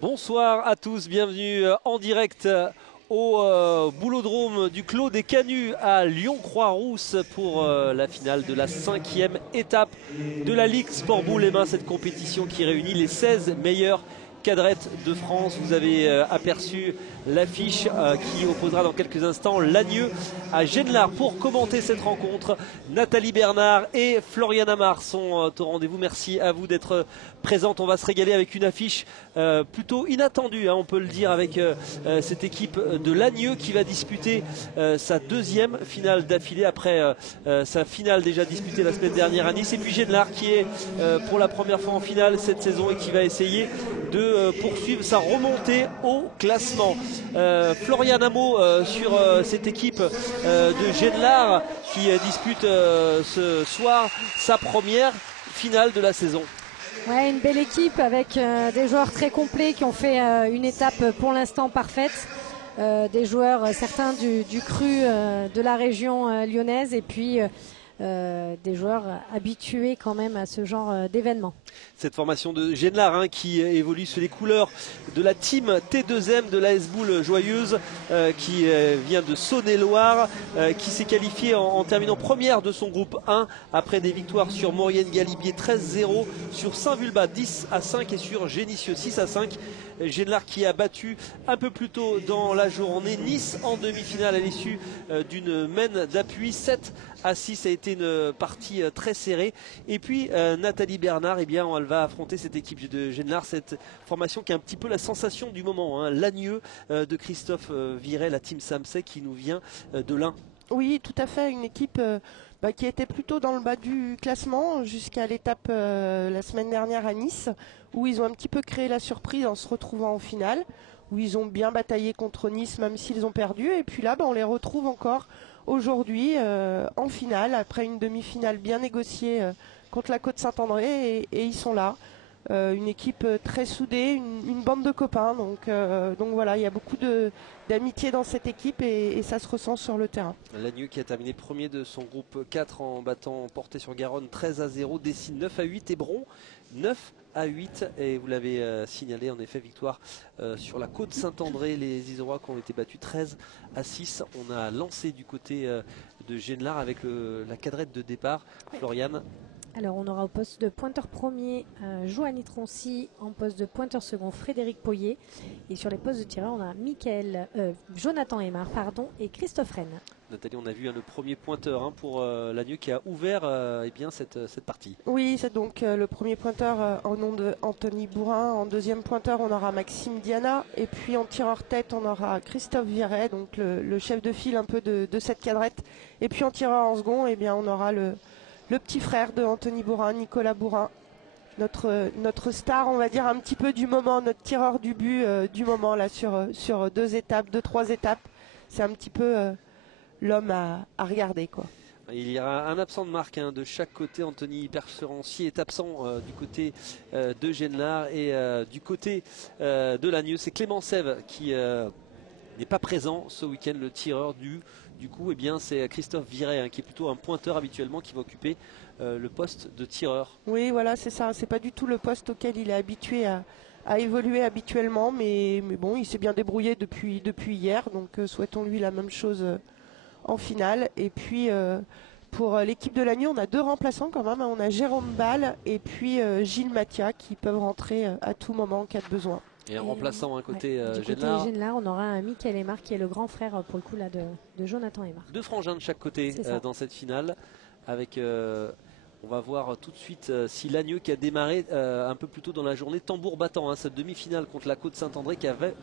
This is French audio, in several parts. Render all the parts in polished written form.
Bonsoir à tous, bienvenue en direct au boulodrome du Clos des Canuts à Lyon-Croix-Rousse pour la finale de la 5e étape de la Ligue Sport Boule. Et cette compétition qui réunit les 16 meilleurs cadrettes de France. Vous avez aperçu l'affiche qui opposera dans quelques instants Lagnieu à Genelard. Pour commenter cette rencontre, Nathalie Bernard et Florian Amar sont au rendez-vous. Merci à vous d'être présente. On va se régaler avec une affiche plutôt inattendue, on peut le dire, avec cette équipe de Lagnieu qui va disputer sa deuxième finale d'affilée après sa finale déjà disputée la semaine dernière à Nice. Et puis Genelard qui est pour la première fois en finale cette saison et qui va essayer de poursuivre sa remontée au classement. Florian Amar sur cette équipe de Genelard qui dispute ce soir sa première finale de la saison. Ouais, une belle équipe avec des joueurs très complets qui ont fait une étape pour l'instant parfaite. Des joueurs, certains du cru de la région lyonnaise et puis des joueurs habitués quand même à ce genre d'événement. Cette formation de Genelard qui évolue sous les couleurs de la team T2M de l'AS Boule Joyeuse qui vient de Saône-et-Loire, qui s'est qualifiée en terminant première de son groupe 1 après des victoires sur Maurienne-Galibier 13-0, sur Saint-Vulbas 10-5 et sur Génissieux 6-5. Genelard qui a battu un peu plus tôt dans la journée Nice en demi-finale à l'issue d'une mène d'appui 7-6. Ça a été une partie très serrée. Et puis Nathalie Bernard, elle va affronter cette équipe de Genelard, cette formation qui est un petit peu la sensation du moment, Lagnieu de Christophe Viret, la team Samsey qui nous vient de l'Ain. Oui, tout à fait, une équipe qui était plutôt dans le bas du classement jusqu'à l'étape la semaine dernière à Nice, où ils ont un petit peu créé la surprise en se retrouvant en finale, où ils ont bien bataillé contre Nice même s'ils ont perdu. Et puis là, on les retrouve encore aujourd'hui en finale, après une demi-finale bien négociée contre la Côte-Saint-André, et ils sont là. Une équipe très soudée, une bande de copains, donc voilà, il y a beaucoup d'amitié dans cette équipe et ça se ressent sur le terrain. Lagnieu qui a terminé premier de son groupe 4 en battant Portet-sur-Garonne 13-0, Dessines 9-8, Hébron 9-8, et vous l'avez signalé, en effet, victoire sur la côte Saint-André, les Isérois qui ont été battus 13-6. On a lancé du côté de Genelard avec la cadrette de départ. Florian. Alors on aura au poste de pointeur premier Joanny Troncy, en poste de pointeur second Frédéric Poyer, et sur les postes de tireurs on a Jonathan Aymar et Christophe Rennes. Nathalie, on a vu le premier pointeur pour Lagnieu qui a ouvert cette partie. Oui, c'est donc le premier pointeur en nom de Anthony Bourrin. En deuxième pointeur, on aura Maxime Diana. Et puis en tireur tête, on aura Christophe Viret, donc le chef de file un peu de cette cadrette. Et puis en tireur en second, on aura le petit frère de Anthony Bourrin, Nicolas Bourrin. Notre star, on va dire, un petit peu du moment, notre tireur du but du moment là sur 2-3 étapes. C'est un petit peu l'homme à regarder, quoi. Il y aura un absent de marque de chaque côté. Anthony Perserencier est absent du côté de Genelard et du côté de Lagnieu. C'est Clément Sève qui n'est pas présent ce week-end, le tireur du coup. C'est Christophe Viret qui est plutôt un pointeur habituellement qui va occuper le poste de tireur. Oui, voilà, c'est ça. C'est pas du tout le poste auquel il est habitué à évoluer habituellement, mais bon, il s'est bien débrouillé depuis hier, donc souhaitons-lui la même chose en finale. Et puis pour l'équipe de Lagnieu, on a 2 remplaçants quand même. On a Jérôme Ball et puis Gilles Mathia qui peuvent rentrer à tout moment en cas de besoin. Et un remplaçant côté du Genelard. Côté Genelard, on aura un Michael Aymar qui est le grand frère pour le coup là de Jonathan Aymar. 2 frangins de chaque côté dans cette finale. Avec, on va voir tout de suite si Lagnieu qui a démarré un peu plus tôt dans la journée, tambour battant, cette demi-finale contre la Côte Saint-André qui avait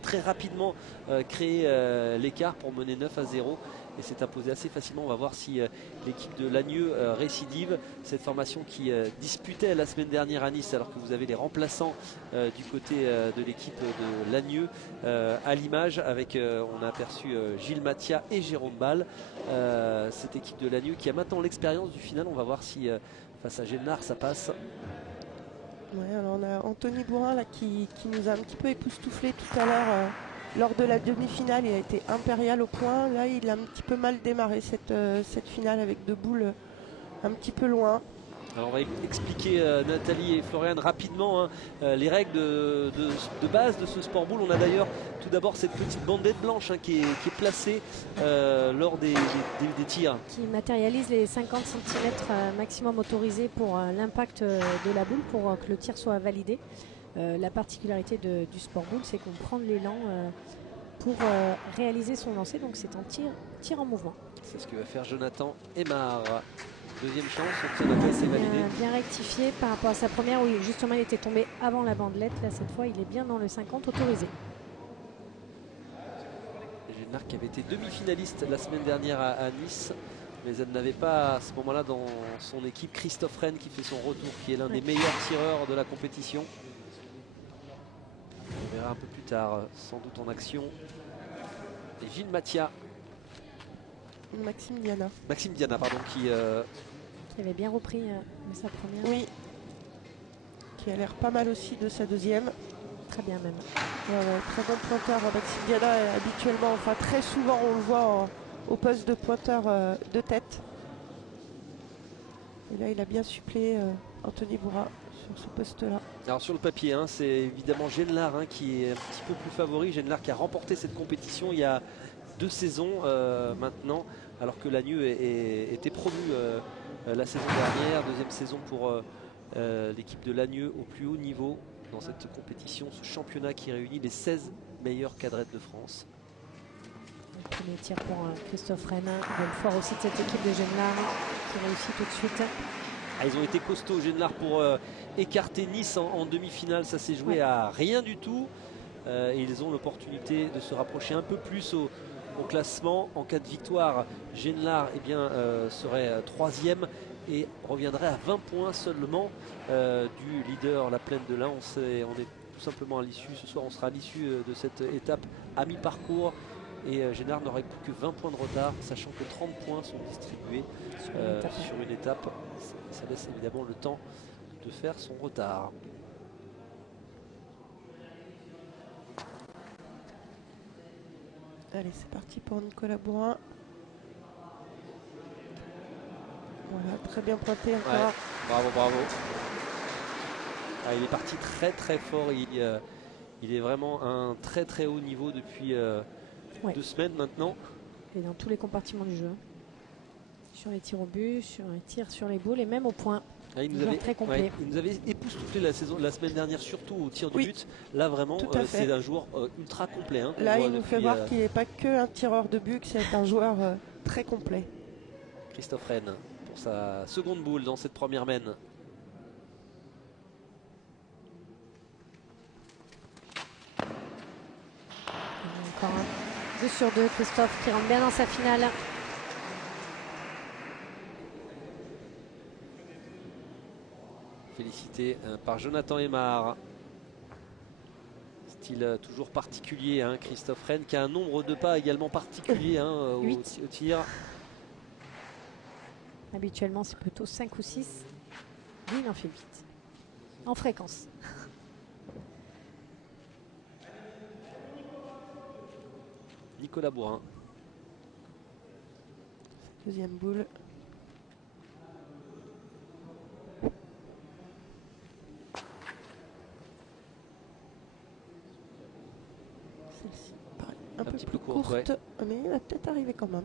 très rapidement créé l'écart pour mener 9-0 et s'est imposé assez facilement. On va voir si l'équipe de Lagnieu récidive, cette formation qui disputait la semaine dernière à Nice, alors que vous avez les remplaçants du côté de l'équipe de Lagnieu à l'image, avec on a aperçu Gilles Mathia et Jérôme Ball. Cette équipe de Lagnieu qui a maintenant l'expérience du final. On va voir si face à Genelard ça passe. Ouais, alors on a Anthony Bourrin là, qui nous a un petit peu époustouflé tout à l'heure lors de la demi-finale. Il a été impérial au point. Là, il a un petit peu mal démarré cette finale avec 2 boules un petit peu loin. Alors on va expliquer Nathalie et Florian rapidement hein, les règles de base de ce sport boule. On a d'ailleurs tout d'abord cette petite bandette blanche hein, qui est placée lors des tirs. Qui matérialise les 50 cm maximum autorisés pour l'impact de la boule pour que le tir soit validé. La particularité du sport boule, c'est qu'on prend de l'élan pour réaliser son lancer. Donc c'est un tir en mouvement. C'est ce que va faire Jonathan Aymar. Deuxième chance, Jonathan s'est validé. Bien rectifié par rapport à sa première où justement il était tombé avant la bandelette. Là cette fois il est bien dans le 50 autorisé. Génard qui avait été demi-finaliste la semaine dernière à Nice, mais elle n'avait pas à ce moment-là dans son équipe Christophe Rennes qui fait son retour, qui est l'un des meilleurs tireurs de la compétition. On verra un peu plus tard, sans doute en action. Et Gilles Mathia. Maxime Diana. Maxime Diana, pardon, qui avait bien repris sa première. Oui. Qui a l'air pas mal aussi de sa deuxième. Très bien même. Très bon pointeur. Maxime Diana, habituellement, enfin très souvent, on le voit au poste de pointeur de tête. Et là, il a bien suppléé Anthony Bourra sur ce poste-là. Alors sur le papier, hein, c'est évidemment Genelard hein, qui est un petit peu plus favori. Genelard qui a remporté cette compétition il y a 2 saisons maintenant, alors que Lagneux était promu la saison dernière. Deuxième saison pour l'équipe de Lagneux au plus haut niveau dans cette compétition, ce championnat qui réunit les 16 meilleures cadrettes de France. Le premier tir pour Christophe Rennes. Bonne fort aussi de cette équipe de Genelard qui réussit tout de suite. Ah, ils ont été costauds Genelard pour écarter Nice en demi-finale. Ça s'est joué à rien du tout. Et ils ont l'opportunité de se rapprocher un peu plus au classement. En cas de victoire, Genelard serait 3e et reviendrait à 20 points seulement du leader, la Plaine de l'Ain. On est tout simplement à l'issue. Ce soir, on sera à l'issue de cette étape à mi-parcours. Et Genelard n'aurait plus que 20 points de retard, sachant que 30 points sont distribués sur une étape. Ça laisse évidemment le temps de faire son retard. Allez, c'est parti pour Nicolas Bourrin. Voilà, très bien pointé encore. Ouais, bravo, bravo. Ah, il est parti très très fort. Il est vraiment à un très très haut niveau depuis 2 semaines maintenant. Et dans tous les compartiments du jeu. Sur les tirs au but, sur les tirs sur les boules et même au point. Ah, il nous avait époustouflé la semaine dernière, surtout au tir du but. Là vraiment, c'est un joueur ultra complet. Hein, là, il nous fait voir qu'il n'est pas qu'un tireur de but, que c'est un joueur très complet. Christophe Rennes pour sa seconde boule dans cette première mène. Encore un 2 sur 2, Christophe qui rentre bien dans sa finale. Félicité par Jonathan Aymar. Style toujours particulier, hein, Christophe Rennes qui a un nombre de pas également particulier hein, au tir. Habituellement c'est plutôt 5 ou 6. Lui il en fait 8. En fréquence. Nicolas Bourrin. Deuxième boule. Un peu plus courte, ouais. Mais il va peut-être arriver quand même.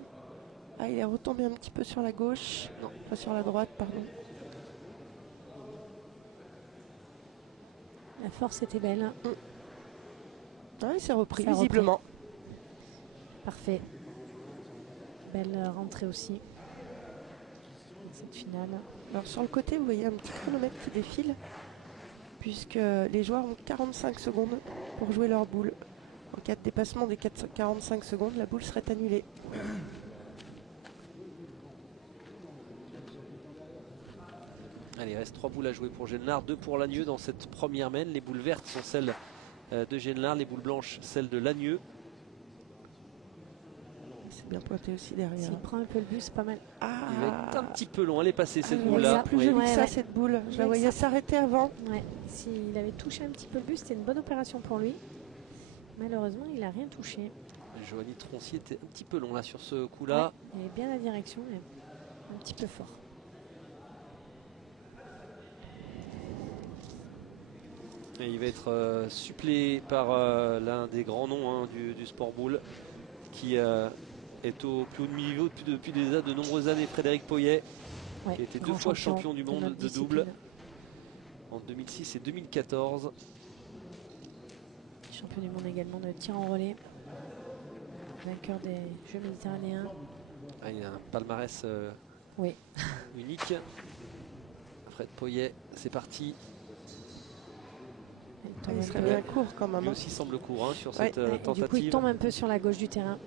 Ah, il est retombé un petit peu sur la gauche. Non. Enfin, sur la droite, pardon. La force était belle. Ah, il s'est repris, visiblement. Parfait. Belle rentrée aussi. Cette finale. Alors sur le côté, vous voyez un petit chronomètre qui défile. Puisque les joueurs ont 45 secondes pour jouer leur boule. En cas de dépassement des 45 secondes, la boule serait annulée. Allez, il reste 3 boules à jouer pour Genelard, 2 pour Lagneux dans cette première mène. Les boules vertes sont celles de Genelard, les boules blanches celles de Lagneux. C'est bien pointé aussi derrière. S'il prend un peu le but, c'est pas mal. Ah, il va être un petit peu long. Elle est passée cette boule boule-là. C'est plus joli que ça, cette boule. Je la voyais s'arrêter avant. Ouais. S'il avait touché un petit peu le but, c'était une bonne opération pour lui. Malheureusement, il n'a rien touché. Joanie Troncier était un petit peu long là sur ce coup-là. Ouais, il avait bien la direction, mais un petit peu fort. Et il va être suppléé par l'un des grands noms hein, du sport boule qui est au plus haut niveau depuis de nombreuses années, Frédéric Poyet, Ouais, qui a été 2 grand fois champion du monde notre de double discipline. en 2006 et 2014. Champion du monde également de tir en relais. Vainqueur des Jeux méditerranéens. Ah, il a un palmarès Oui. unique. Fred Poyet, c'est parti. Il serait bien court quand même. Lui aussi semble court hein, sur Ouais. cette tentative. Du coup, il tombe un peu sur la gauche du terrain.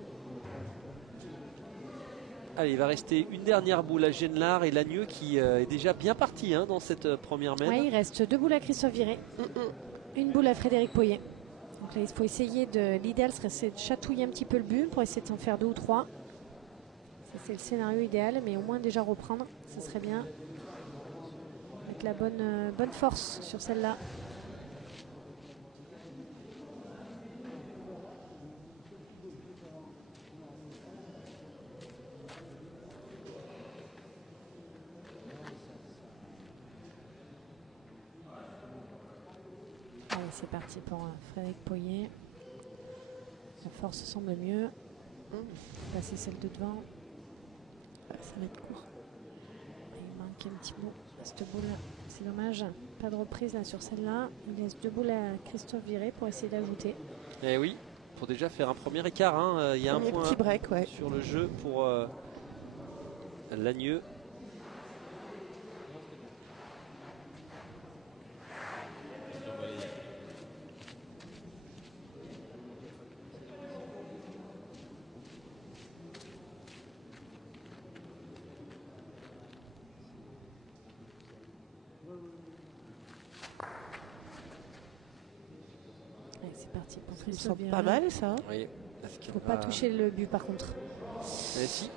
Allez, il va rester une dernière boule à Genelard et Lagneux qui est déjà bien parti hein, dans cette première mène. Ouais, il reste 2 boules à Christophe Viré. Une boule à Frédéric Poyet. Donc là, il faut essayer de. L'idéal serait de chatouiller un petit peu le but pour essayer d'en faire 2 ou 3. Ça, c'est le scénario idéal, mais au moins déjà reprendre, ce serait bien. Avec la bonne force sur celle-là. Allez, c'est parti pour Frédéric Poyet. La force semble mieux. Passer celle de devant. Ça va être court. Il manque un petit bout. Cette boule, c'est dommage. Pas de reprise là sur celle-là. Il laisse 2 boules à Christophe Viré pour essayer d'ajouter. Et oui, pour déjà faire un premier écart. Hein. Il y a un point petit break, ouais. sur le jeu pour Lagneux. Allez, c'est parti pour Ça Christophe sent Viré. pas mal ça. Oui. Il ne faut pas toucher le but par contre. Mais si.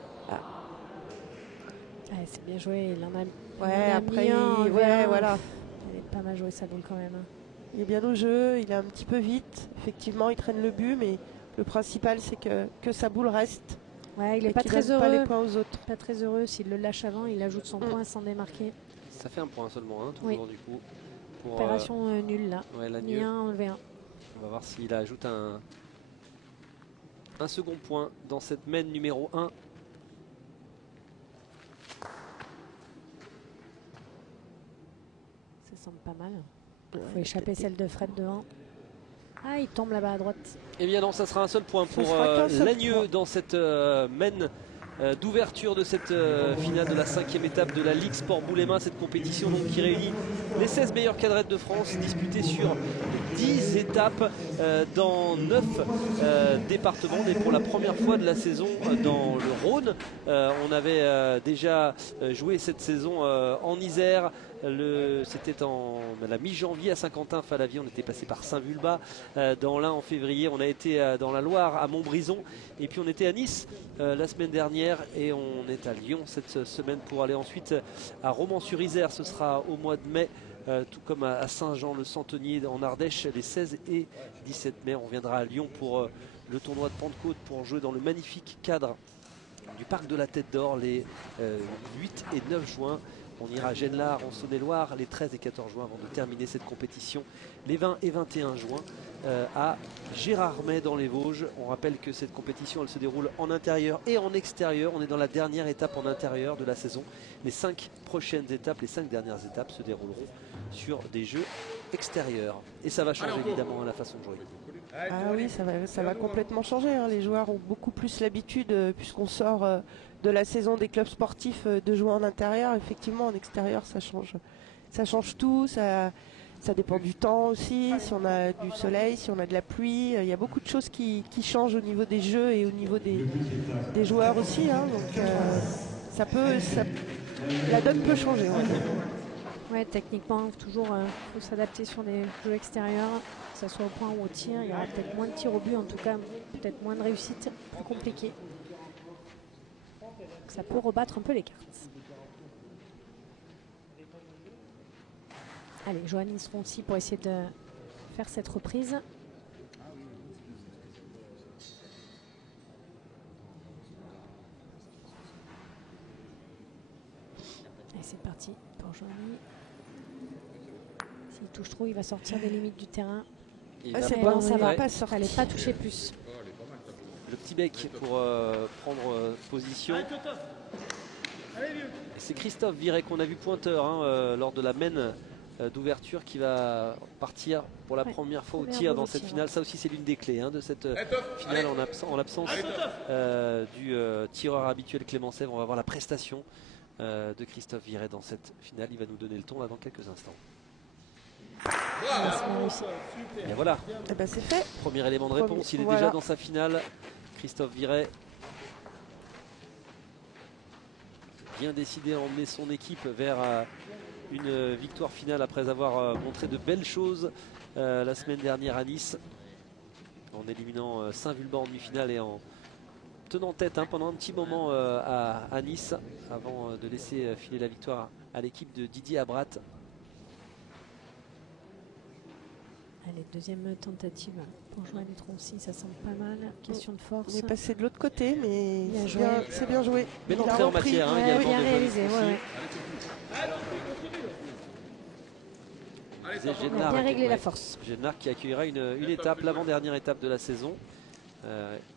Allez, c'est bien joué. Il en a, Ouais, après, mis un, ouais, voilà. Il est pas mal joué sa boule quand même. Il est bien au jeu, il est un petit peu vite. Effectivement, il traîne le but, mais le principal, c'est que sa boule reste. Ouais, il et est pas qu'il très donne pas heureux. les points aux autres. Pas très heureux. S'il le lâche avant, il ajoute son point sans démarquer. Ça fait un point seulement, hein, toujours du coup. Pour, Opération nulle là. ouais, Ni Lagneux. un, enlevé un. On va voir s'il ajoute un second point dans cette mène numéro 1. Ça semble pas mal. Il faut échapper celle de Fred devant. Ah, il tombe là-bas à droite. Eh bien non, ça sera un seul point pour sera qu'un seul Lagneux point. dans cette mène d'ouverture de cette finale de la 5e étape de la Ligue Sport Boulema, cette compétition donc, qui réunit les 16 meilleures cadrettes de France disputées sur 10 étapes dans 9 départements, mais pour la première fois de la saison dans le Rhône. On avait déjà joué cette saison en Isère. C'était en la mi-janvier à Saint-Quentin-Fallavier, on était passé par Saint-Vulbas, dans l'Ain en février, on a été dans la Loire à Montbrison et puis on était à Nice la semaine dernière et on est à Lyon cette semaine pour aller ensuite à Romans-sur-Isère, ce sera au mois de mai. Tout comme à Saint-Jean-le-Centenier en Ardèche les 16 et 17 mai. On reviendra à Lyon pour le tournoi de Pentecôte pour jouer dans le magnifique cadre du parc de la Tête d'Or les 8 et 9 juin. On ira à Genelard en Saône-et-Loire les 13 et 14 juin avant de terminer cette compétition les 20 et 21 juin à Gérardmer dans les Vosges. On rappelle que cette compétition elle se déroule en intérieur et en extérieur. On est dans la dernière étape en intérieur de la saison. Les 5 prochaines étapes, les 5 dernières étapes se dérouleront sur des jeux extérieurs. Et ça va changer évidemment la façon de jouer. Ah oui, ça va complètement changer. Hein. Les joueurs ont beaucoup plus l'habitude, puisqu'on sort de la saison des clubs sportifs, de jouer en intérieur. Effectivement, en extérieur, ça change tout. Ça dépend du temps aussi, si on a du soleil, si on a de la pluie. Il y a beaucoup de choses qui changent au niveau des jeux et au niveau des joueurs aussi. Hein. Donc la donne peut changer. Ouais, techniquement, toujours faut s'adapter sur des jeux extérieurs, que ce soit au point ou au tir. Il y aura peut-être moins de tirs au but, en tout cas peut-être moins de réussite, plus compliqué. Donc, ça peut rebattre un peu les cartes. Allez, Johanny seront aussi pour essayer de faire cette reprise. Et c'est parti pour Johanny. S'il touche trop, il va sortir des limites du terrain. C'est bon, ça va. pas sorti. Fallait pas toucher plus. Le petit bec pour prendre position. C'est Christophe Viret qu'on a vu pointeur hein, lors de la main d'ouverture qui va partir pour la première fois au tir dans cette finale. Ça aussi c'est l'une des clés hein, de cette finale en l'absence du tireur habituel Clément Sèvres. On va voir la prestation de Christophe Viret dans cette finale. Il va nous donner le ton là dans quelques instants. Et voilà, Eh ben, c'est fait. premier élément de réponse. Il est déjà dans sa finale. Christophe Viret, bien décidé à emmener son équipe vers une victoire finale après avoir montré de belles choses la semaine dernière à Nice, en éliminant Saint-Vulbas en demi-finale et en tenant tête hein, pendant un petit moment à Nice, avant de laisser filer la victoire à l'équipe de Didier Abrat. Allez, deuxième tentative pour Joanne Troncy, ça semble pas mal. Question de force. On est passé de l'autre côté, mais c'est bien joué. Belle entrée en matière, hein, également bien de réalisé. Génard, bien réglé la force. Génard qui accueillera une étape, l'avant-dernière étape de la saison.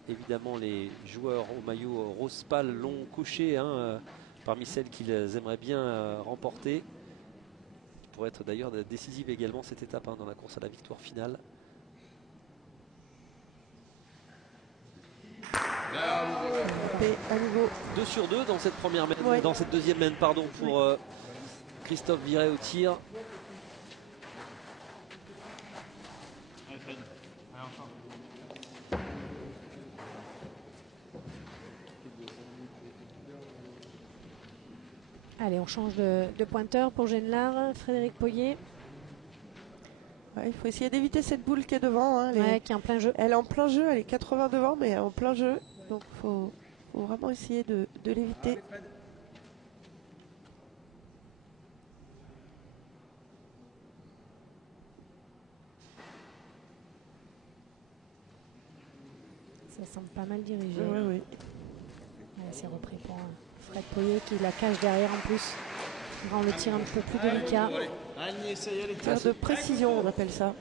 Évidemment, les joueurs au maillot rose pâle l'ont coché hein, parmi celles qu'ils aimeraient bien remporter. Pour être d'ailleurs décisive également cette étape hein, dans la course à la victoire finale. À nouveau. 2 sur 2 dans cette première main, dans cette deuxième main pardon, pour Christophe Viret au tir. Allez, on change de pointeur pour Genelard. Frédéric Poyer. Ouais, il faut essayer d'éviter cette boule qui est devant. Hein, qui est en plein jeu. Elle est en plein jeu, elle est 80 devant, mais elle est en plein jeu. Donc il faut vraiment essayer de l'éviter. Ça semble pas mal dirigé. Oui. C'est repris pour Fred Poyer qui la cache derrière en plus. Il rend le tir un peu plus délicat. Tir de précision, on appelle ça.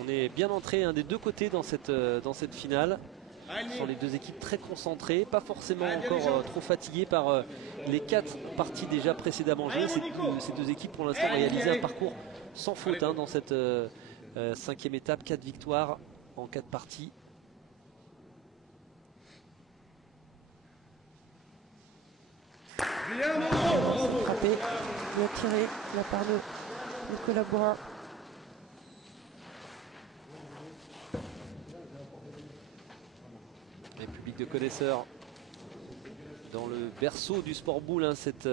On est bien entré des deux côtés dans cette finale. Ce sont les deux équipes très concentrées, pas forcément encore trop fatiguées par les 4 parties déjà précédemment jouées. Ces deux équipes pour l'instant réalisé un parcours sans faute hein, dans cette 5e étape. 4 victoires en 4 parties. Frappé, bien tiré de la part de Nicolas Bourrin. Les publics de connaisseurs dans le berceau du sport boule, hein, cette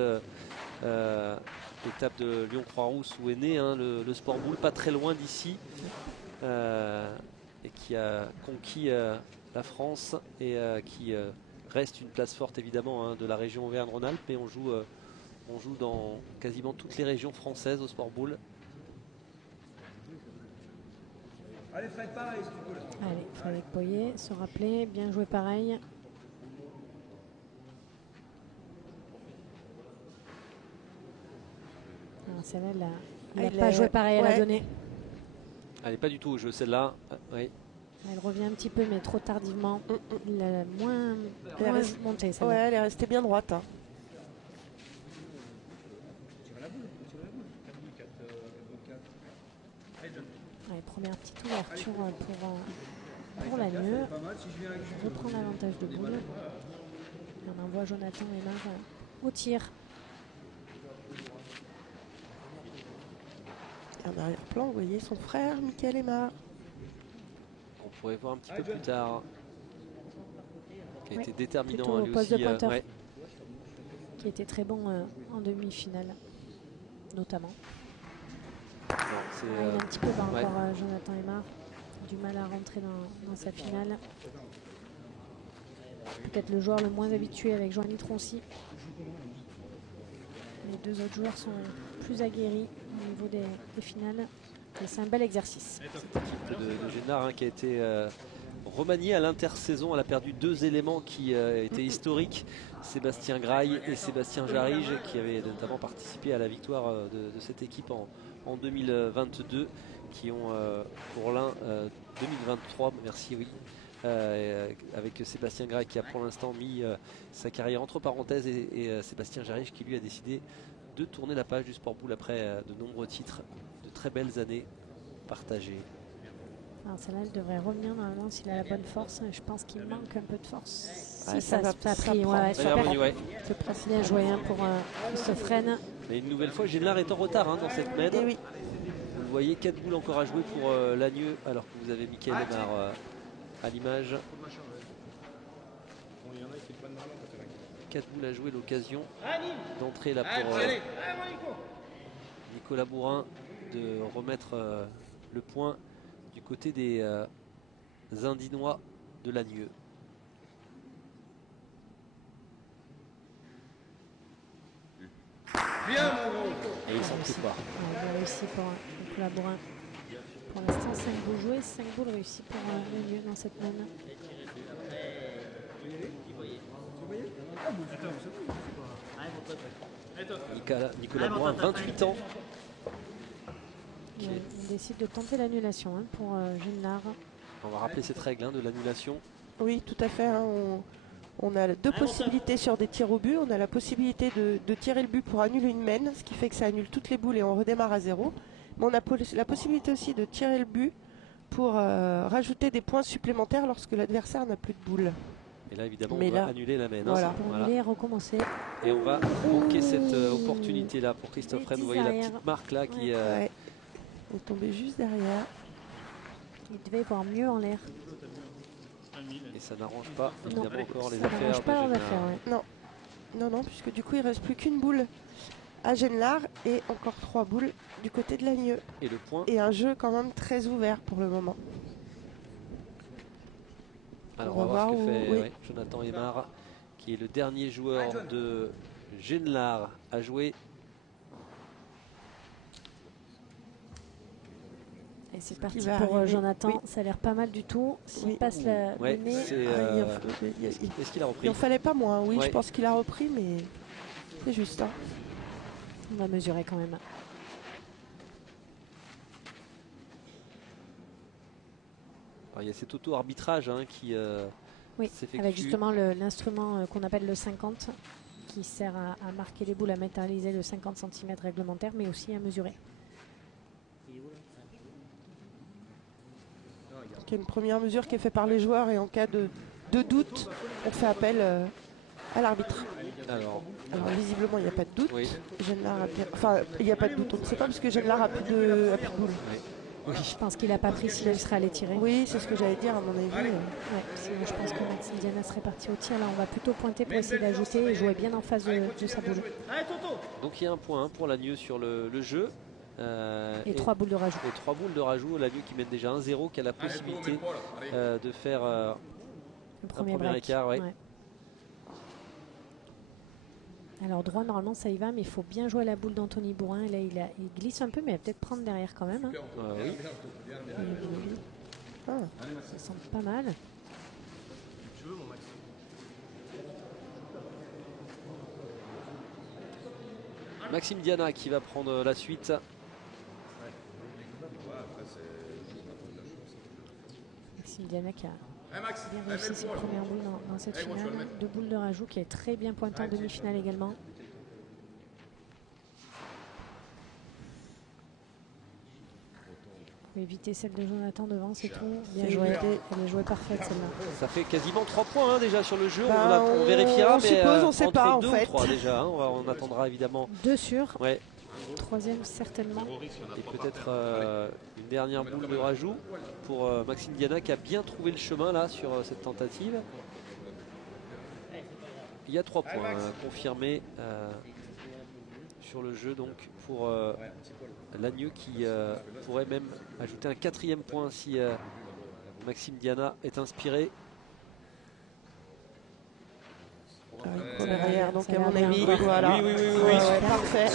étape de Lyon-Croix-Rousse où est né hein, le sport boule, pas très loin d'ici, et qui a conquis la France et qui reste une place forte évidemment hein, de la région Auvergne-Rhône-Alpes, mais on joue dans quasiment toutes les régions françaises au sport boule. Allez Fred, pareil si tu peux. Allez, Frédéric Poyer se rappeler, bien joué pareil. Celle-là, il n'a pas joué pareil, elle a donné. Elle n'est pas du tout au jeu celle-là. Oui. Elle revient un petit peu mais trop tardivement. Il a moins monté celle-là. Ouais, elle est restée bien droite. Hein. Allez, première petite ouverture pour la nœud. On reprend l'avantage de boule. Et on envoie Jonathan Aymar au tir. En arrière-plan, vous voyez son frère, Michael Aymar. On pourrait voir un petit peu plus tard. Qui a été déterminant plutôt lui au poste aussi. de pointeur. Qui était très bon en demi-finale, notamment. Il est un petit peu bas encore Jonathan Aymar. Du mal à rentrer dans sa finale. Peut-être le joueur le moins habitué avec Joanny Troncy. Les deux autres joueurs sont plus aguerris au niveau des finales. Et c'est un bel exercice. Cette équipe de Génard hein, qui a été remaniée à l'intersaison. Elle a perdu 2 éléments qui étaient historiques, Sébastien Graille et Sébastien Jarige, qui avaient notamment participé à la victoire de cette équipe en 2022, qui ont pour l'un 2023, merci, oui. Avec Sébastien Graille qui a pour l'instant mis sa carrière entre parenthèses et Sébastien Jarige qui lui a décidé de tourner la page du sport boule après de nombreux titres, de très belles années partagées. Alors celle-là, elle devrait revenir normalement s'il a la bonne force. Je pense qu'il manque un peu de force. Ouais, Si ça a pris, Elle est revenue, ouais. c'est bien joué pour Christophe-Rennes. Mais une nouvelle fois, Génelard est en retard dans cette mène. Et oui. Vous le voyez, 4 boules encore à jouer pour Lagneux, alors que vous avez Mickaël Aymar à l'image. 4 boules à jouer, l'occasion d'entrer là pour Nicolas Bourrin de remettre le point du côté des Indinois de Lagneux. Et il s'en fout pas. Bien réussi pour Nicolas Bourrin. Pour l'instant, 5 boules jouées, 5 boules réussies pour Lagneux dans cette mène. Nicolas Bourrin, 28 ans. On décide de tenter l'annulation pour Génelard. On va rappeler cette règle de l'annulation. Oui, tout à fait. On a 2 possibilités sur des tirs au but. On a la possibilité de tirer le but pour annuler une mène, ce qui fait que ça annule toutes les boules et on redémarre à 0. Mais on a la possibilité aussi de tirer le but pour rajouter des points supplémentaires lorsque l'adversaire n'a plus de boules. Et là, évidemment, on va annuler la mène. Voilà. Pour annuler et recommencer. Et on va manquer cette opportunité-là pour Christophe Rennes. Vous voyez la petite marque là qui... Ouais. Il est tombé juste derrière. Il devait voir mieux en l'air. Et ça n'arrange pas évidemment encore les Ça affaires n'arrange de pas leurs Génelard. affaires, ouais. Non, puisque du coup, il ne reste plus qu'une boule à Génelard et encore 3 boules du côté de Lagneux. Et le point. Et un jeu quand même très ouvert pour le moment. Alors on va voir ce que fait Jonathan Aymar, qui est le dernier joueur de Génelard à jouer. Et c'est parti pour Jonathan. Oui. Ça a l'air pas mal du tout. S'il passe le nez. Est-ce qu'il a repris? Il en fallait pas moins. Oui, je pense qu'il a repris, mais c'est juste. On va mesurer quand même. Alors, il y a cet auto-arbitrage qui s'effectue. Avec justement l'instrument qu'on appelle le 50, qui sert à marquer les boules, à matérialiser le 50 cm réglementaire, mais aussi à mesurer. Il y a une première mesure qui est faite par les joueurs et en cas de doute, on fait appel à l'arbitre. Alors, visiblement, il n'y a pas de doute. Oui. Génelard a bien... Enfin, il n'y a pas de doute, on ne sait pas parce que Génelard a plus de boules. Oui. Je pense qu'il n'a pas pris s'il serait allé tirer. Oui, c'est ce que j'allais dire à mon avis. Sinon, je pense que Maxime Diana serait parti au tir. Là, on va plutôt pointer pour essayer d'ajouter et jouer bien en face de sa boule. Donc il y a un point pour Lagneux sur le jeu. Et 3 boules de rajout. Et 3 boules de rajout. Lagneux qui mène déjà 1-0, qui a la possibilité de faire un premier écart. Ouais. Alors droit, normalement ça y va, mais il faut bien jouer la boule d'Anthony Bourrin. Et là, il glisse un peu, mais il va peut-être prendre derrière quand même. Oui. Ça semble pas mal. Maxime Diana qui va prendre la suite. Maxime Diana qui a bien réussi ses premières boules dans cette finale. 2 boules de rajout qui est très bien pointé en demi-finale également. Éviter celle de Jonathan devant, c'est tout. Bien joué. Elle est jouée parfaite celle-là. Ça fait quasiment 3 points déjà sur le jeu. On vérifiera, on suppose, on sait pas en 2 fait. ou 3 déjà. On attendra évidemment. 2 sûrs. Ouais. 3e certainement. Et peut-être une dernière boule de rajout pour Maxime Diana qui a bien trouvé le chemin là sur cette tentative. Il y a 3 points confirmés sur le jeu donc pour Lagneux qui pourrait même ajouter un 4e point si Maxime Diana est inspiré. Il derrière. Donc Ça à va mon bien, avis, quoi. voilà. Oui. Ouais, parfait.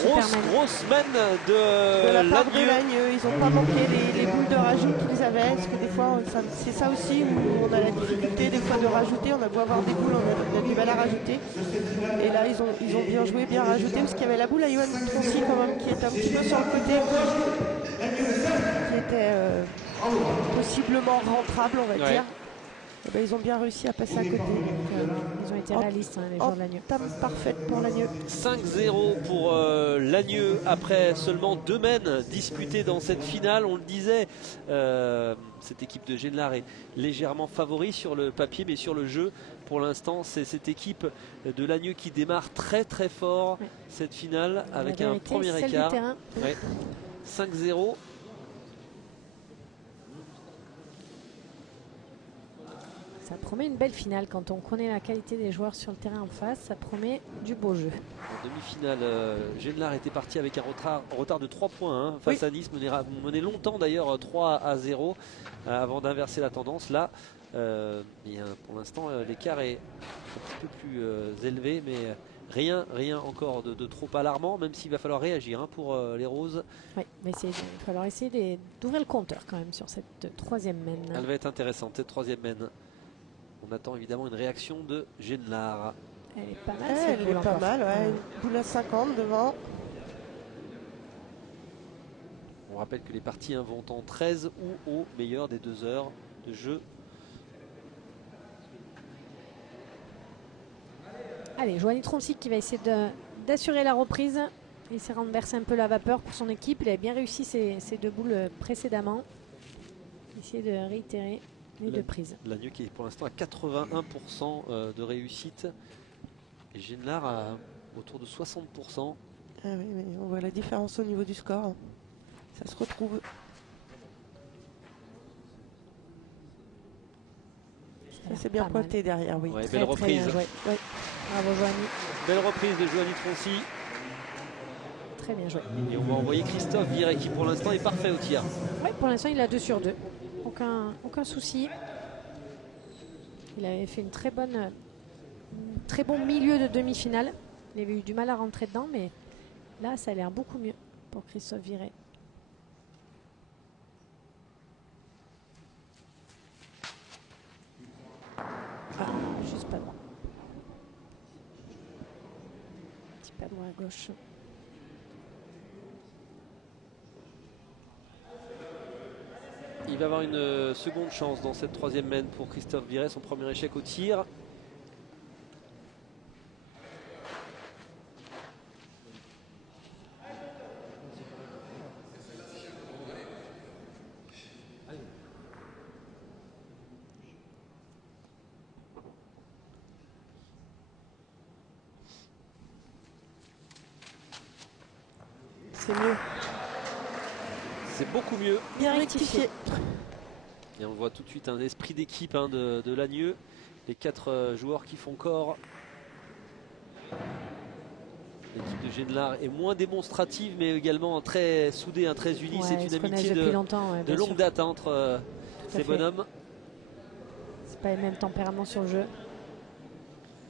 Grosse semaine De la part de Lagneux. Lagneux, ils n'ont pas manqué les boules de rajout qu'ils avaient, parce que des fois, c'est ça aussi où on a la difficulté des fois de rajouter. On a beau avoir des boules, on a du mal à rajouter. Et là, ils ont bien joué, bien rajouté, parce qu'il y avait la boule à Johan Troncy quand même qui était un petit peu sur le côté, qui était possiblement rentrable, on va Ouais. dire. Et ben, ils ont bien réussi à passer à côté. Ils ont été En- réalistes, les joueurs de Lagneux. Entame parfaite pour Lagneux. 5-0 pour Lagneux après seulement 2 mènes disputées dans cette finale. On le disait, cette équipe de Génelard est légèrement favori sur le papier, mais sur le jeu, pour l'instant, c'est cette équipe de Lagneux qui démarre très fort Ouais. cette finale avec La un vérité, premier celle du écart. terrain. Ouais. 5-0. Ça promet une belle finale quand on connaît la qualité des joueurs sur le terrain en face. Ça promet du beau jeu. En demi-finale, Génelard était parti avec un retard de 3 points hein, face à Nice, mené longtemps d'ailleurs 3-0 avant d'inverser la tendance. Là, pour l'instant, l'écart est un petit peu plus élevé, mais rien encore de trop alarmant, même s'il va falloir réagir hein, pour les Roses. Oui, mais il va falloir essayer d'ouvrir le compteur quand même sur cette troisième mène. Elle va être intéressante, cette troisième mène. On attend évidemment une réaction de Génelard. Elle est pas mal. Elle est pas mal, ouais. Une boule à 50 devant. On rappelle que les parties hein, vont en 13 ou au meilleur des 2 heures de jeu. Allez, Joanie Troncy qui va essayer d'assurer la reprise. Il s'est renversé un peu la vapeur pour son équipe. Il a bien réussi ses 2 boules précédemment. Essayer de réitérer les 2 prises. Lagneux qui est pour l'instant à 81% de réussite. Et Génelard à autour de 60%. Ah oui, mais on voit la différence au niveau du score. Ça se retrouve. Ça s'est bien Pas pointé mal. derrière, oui. Ouais, Très, belle très reprise. bien joué. Ouais. Bravo Joanie. Belle reprise de Joanie Troncy. Très bien joué. Et on va envoyer Christophe Viret qui pour l'instant est parfait au tir. Oui, pour l'instant il a 2 sur 2. Aucun souci. Il avait fait un très bon milieu de demi-finale. Il avait eu du mal à rentrer dedans, mais là ça a l'air beaucoup mieux pour Christophe Viret. Ah, juste pas droit. Petit pas droit à gauche. Il va avoir une seconde chance dans cette troisième mène pour Christophe Viret, son premier échec au tir. C'est mieux. C'est beaucoup mieux. Bien rectifié. Et on voit tout de suite un esprit d'équipe hein, de Lagneux. Les 4 joueurs qui font corps. L'équipe de Génelard est moins démonstrative, mais également très soudée, hein, très unie. Ouais, C'est ils se une connaissent amitié depuis longtemps, ouais, de bien longue sûr. date hein, entre Tout à ces fait. bonhommes. C'est pas les mêmes tempéraments sur le jeu,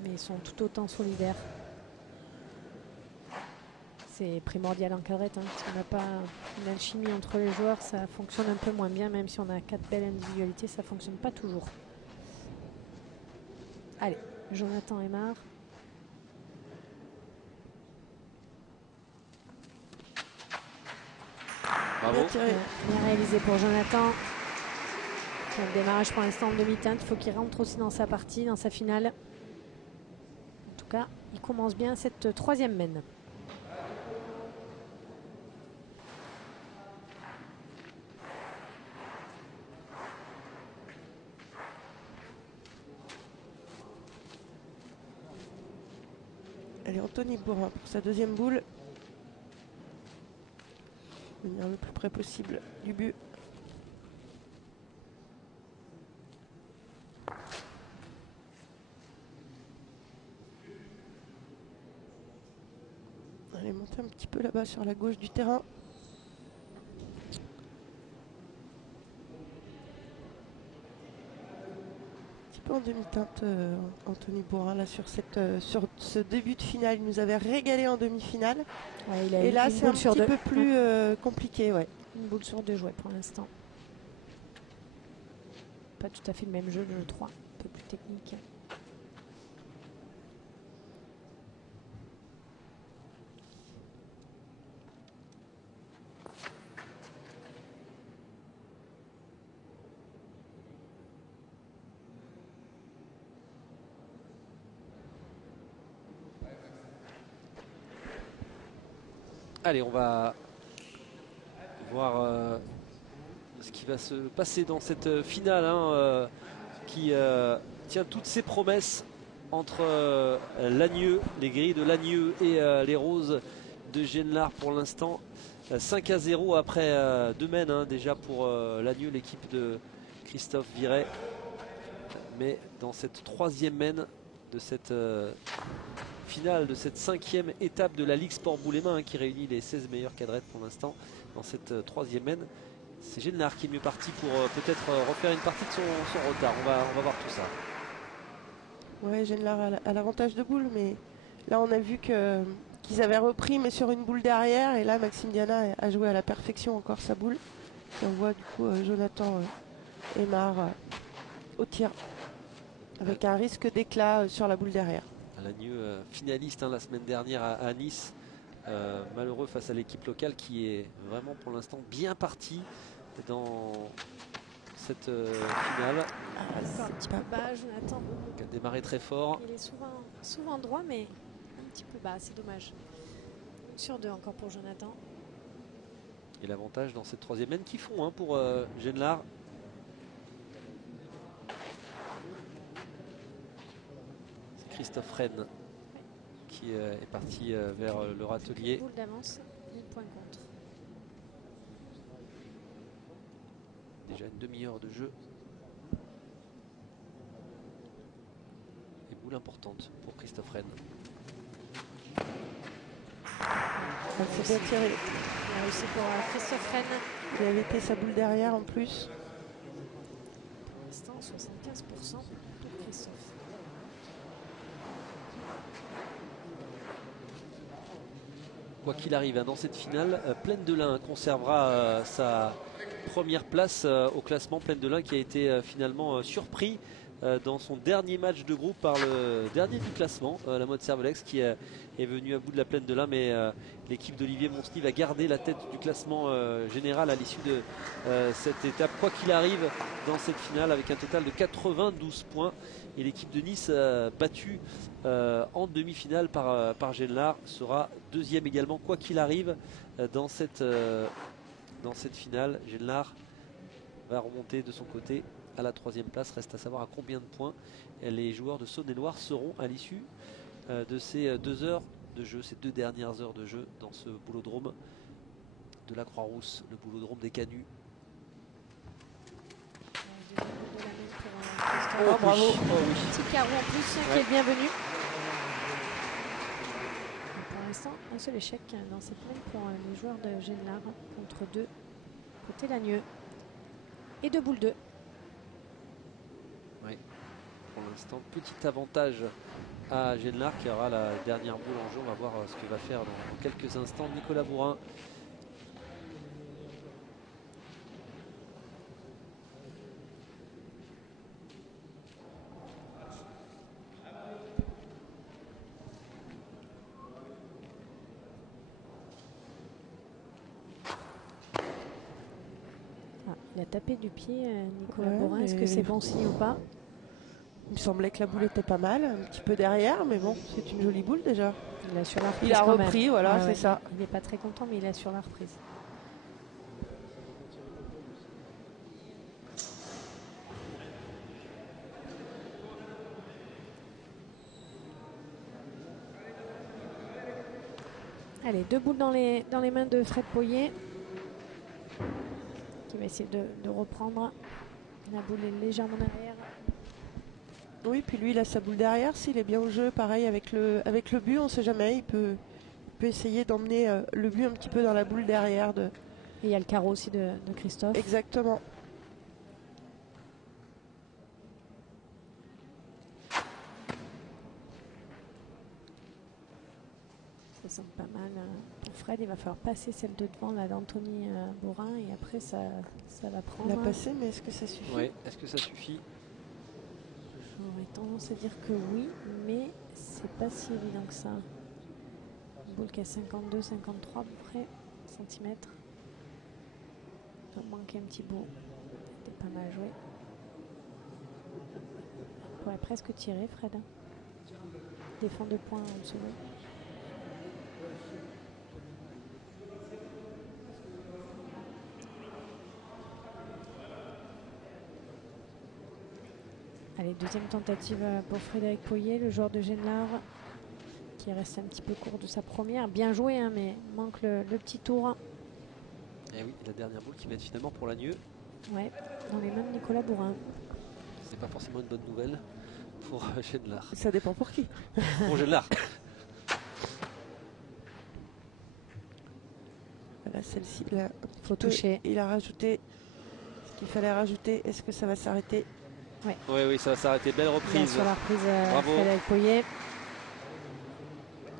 mais ils sont tout autant solidaires. C'est primordial en cadrette. Hein. Si on n'a pas une alchimie entre les joueurs, ça fonctionne un peu moins bien. Même si on a 4 belles individualités, ça fonctionne pas toujours. Allez, Jonathan Aymar. Bravo. Bien tiré. Bien réalisé pour Jonathan. Le démarrage pour l'instant en demi-teinte. Il faut qu'il rentre aussi dans sa partie, dans sa finale. En tout cas, il commence bien cette troisième mène. Allez, Anthony Bourrin pour sa deuxième boule. Venir le plus près possible du but. Allez, monter un petit peu là-bas sur la gauche du terrain. Un petit peu en demi-teinte, Anthony Bourrin, là, sur ce début de finale. Il nous avait régalé en demi-finale. Ouais, il a Et là, une c'est un boule sur petit deux. peu plus compliqué. Ouais. Une boule sur deux jouets pour l'instant. Pas tout à fait le même jeu, le jeu 3, un peu plus technique. Allez, on va voir ce qui va se passer dans cette finale hein, qui tient toutes ses promesses entre Lagneux, les grilles de Lagneux et les roses de Genelard pour l'instant. 5-0 après 2 mènes hein, déjà pour Lagneux, l'équipe de Christophe Viret. Mais dans cette 3e mène de cette finale, de cette 5e étape de la Ligue Sport Boulay-Main hein, qui réunit les 16 meilleures cadrettes pour l'instant dans cette 3e mène. C'est Genelard qui est mieux parti pour peut-être refaire une partie de son retard. On va voir tout ça. Ouais, Genelard a l'avantage de boule, mais là on a vu qu'ils avaient repris, mais sur une boule derrière. Et là, Maxime Diana a joué à la perfection encore sa boule. Et on voit du coup Jonathan Aymar au tir, avec un risque d'éclat sur la boule derrière. Lagneux, finaliste hein, la semaine dernière à Nice. Malheureux face à l'équipe locale qui est vraiment pour l'instant bien partie dans cette finale. Un petit peu bas, Jonathan. Il a démarré très fort. Il est souvent droit, mais un petit peu bas, c'est dommage. Sur 2 encore pour Jonathan. Et l'avantage dans cette 3e mène qu'ils font hein, pour Genelard. C'est Christophe Rennes qui est parti vers le râtelier. Boule d'avance, 1 point contre. Déjà une demi-heure de jeu. Et boule importante pour Christophe Rennes. C'est bien tiré. Il a réussi pour Christophe Rennes. Il avait été sa boule derrière en plus. Pour l'instant, 75% pour Christophe. Quoi qu'il arrive hein, dans cette finale, Plaine de l'Ain conservera sa première place au classement. Plaine de l'Ain qui a été finalement surpris dans son dernier match de groupe par le dernier du classement, la Mode Cervelex, qui est venu à bout de la Plaine de l'Ain, mais l'équipe d'Olivier Monsny va garder la tête du classement général à l'issue de cette étape, quoi qu'il arrive dans cette finale, avec un total de 92 points. Et l'équipe de Nice, battue en demi-finale par Genelard, sera 2e également, quoi qu'il arrive dans cette finale. Genelard va remonter de son côté à la 3e place. Reste à savoir à combien de points les joueurs de Saône-et-Loire seront à l'issue de ces 2 heures de jeu, ces 2 dernières heures de jeu dans ce boulodrome de la Croix-Rousse, le boulodrome des Canuts. Oh, bravo. Petit carreau en plus qui est le bienvenu. Pour l'instant, un seul échec dans cette mène pour les joueurs de Genelard contre 2 côté Lagneux. Et 2 boules 2. Oui. Pour l'instant, petit avantage à Genelard qui aura la dernière boule en jeu. On va voir ce que va faire dans quelques instants Nicolas Bourrin. Il a tapé du pied Nicolas Ouais, Bourrin. Est-ce que c'est bon signe ou pas? Il me semblait que la boule était pas mal, un petit peu derrière, mais bon, c'est une jolie boule déjà. Il a sur la reprise. Il a quand repris, même. voilà, Ouais, c'est ouais. ça. Il n'est pas très content, mais il a sur la reprise. Allez, 2 boules dans les mains de Fred Poyer, qui va essayer de reprendre. La boule est légèrement derrière. Oui, puis lui, il a sa boule derrière. S'il est bien au jeu, pareil, avec le but, on ne sait jamais. Il peut essayer d'emmener le but un petit peu dans la boule derrière. Et il y a le carreau aussi de Christophe. Exactement. semble pas mal. Pour Fred, il va falloir passer celle de devant, là, d'Anthony Borin, et après, ça va prendre. Il a passé, mais est-ce que ça suffit? Oui, est-ce que ça suffit? J'aurais tendance à dire que oui, mais c'est pas si évident que ça. Une boule qui a 52, 53 à peu près centimètres. Il va manquer un petit bout. C'était pas mal joué. Il pourrait presque tirer, Fred. Défend 2 points en dessous. Allez, deuxième tentative pour Frédéric Pouillet, le joueur de Genlard, qui reste un petit peu court de sa première. Bien joué, hein, mais manque le petit tour. Et oui, la dernière boule qui va être finalement pour Lagneux. Ouais, dans les mains de Nicolas Bourrin. C'est pas forcément une bonne nouvelle pour Genlard. Ça dépend pour qui. Pour Genlard. Voilà, celle-ci, là, Faut toucher. il a rajouté ce qu'il fallait rajouter. Est-ce que ça va s'arrêter? Oui, ça va s'arrêter. Belle Bien reprise. sur la reprise, Bravo. Frédéric Pouillet.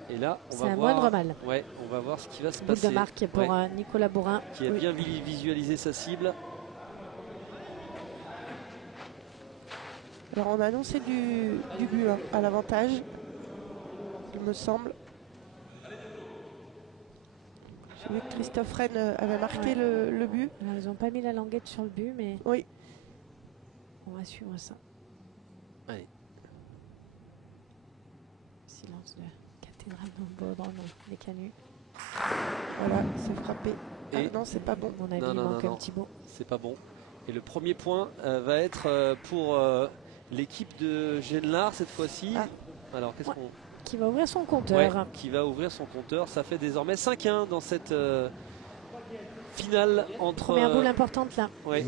Et là, on C'est va un voir. moindre mal. Ouais, on va voir ce qui va se Boule passer. de marque pour Ouais, Nicolas Bourrin. qui a bien visualisé sa cible. Alors, on a annoncé du but hein, à l'avantage, il me semble. J'ai vu que Christophe Rennes avait marqué le but. Alors, ils n'ont pas mis la languette sur le but, mais Oui. on va suivre ça. Allez. Silence de cathédrale dans le Baudron, les canuts. Voilà, c'est frappé. Ah Et non, c'est pas bon. À mon avis, Non, il non, manque non, un non. petit bout. C'est pas bon. Et le premier point va être pour l'équipe de Genlard cette fois-ci. Ah. Alors, qu'est-ce Ouais. qu'on. Qui va ouvrir son Ouais, compteur. qui va ouvrir son compteur. Ça fait désormais 5-1 dans cette finale entre. Première boule importante là. Ouais.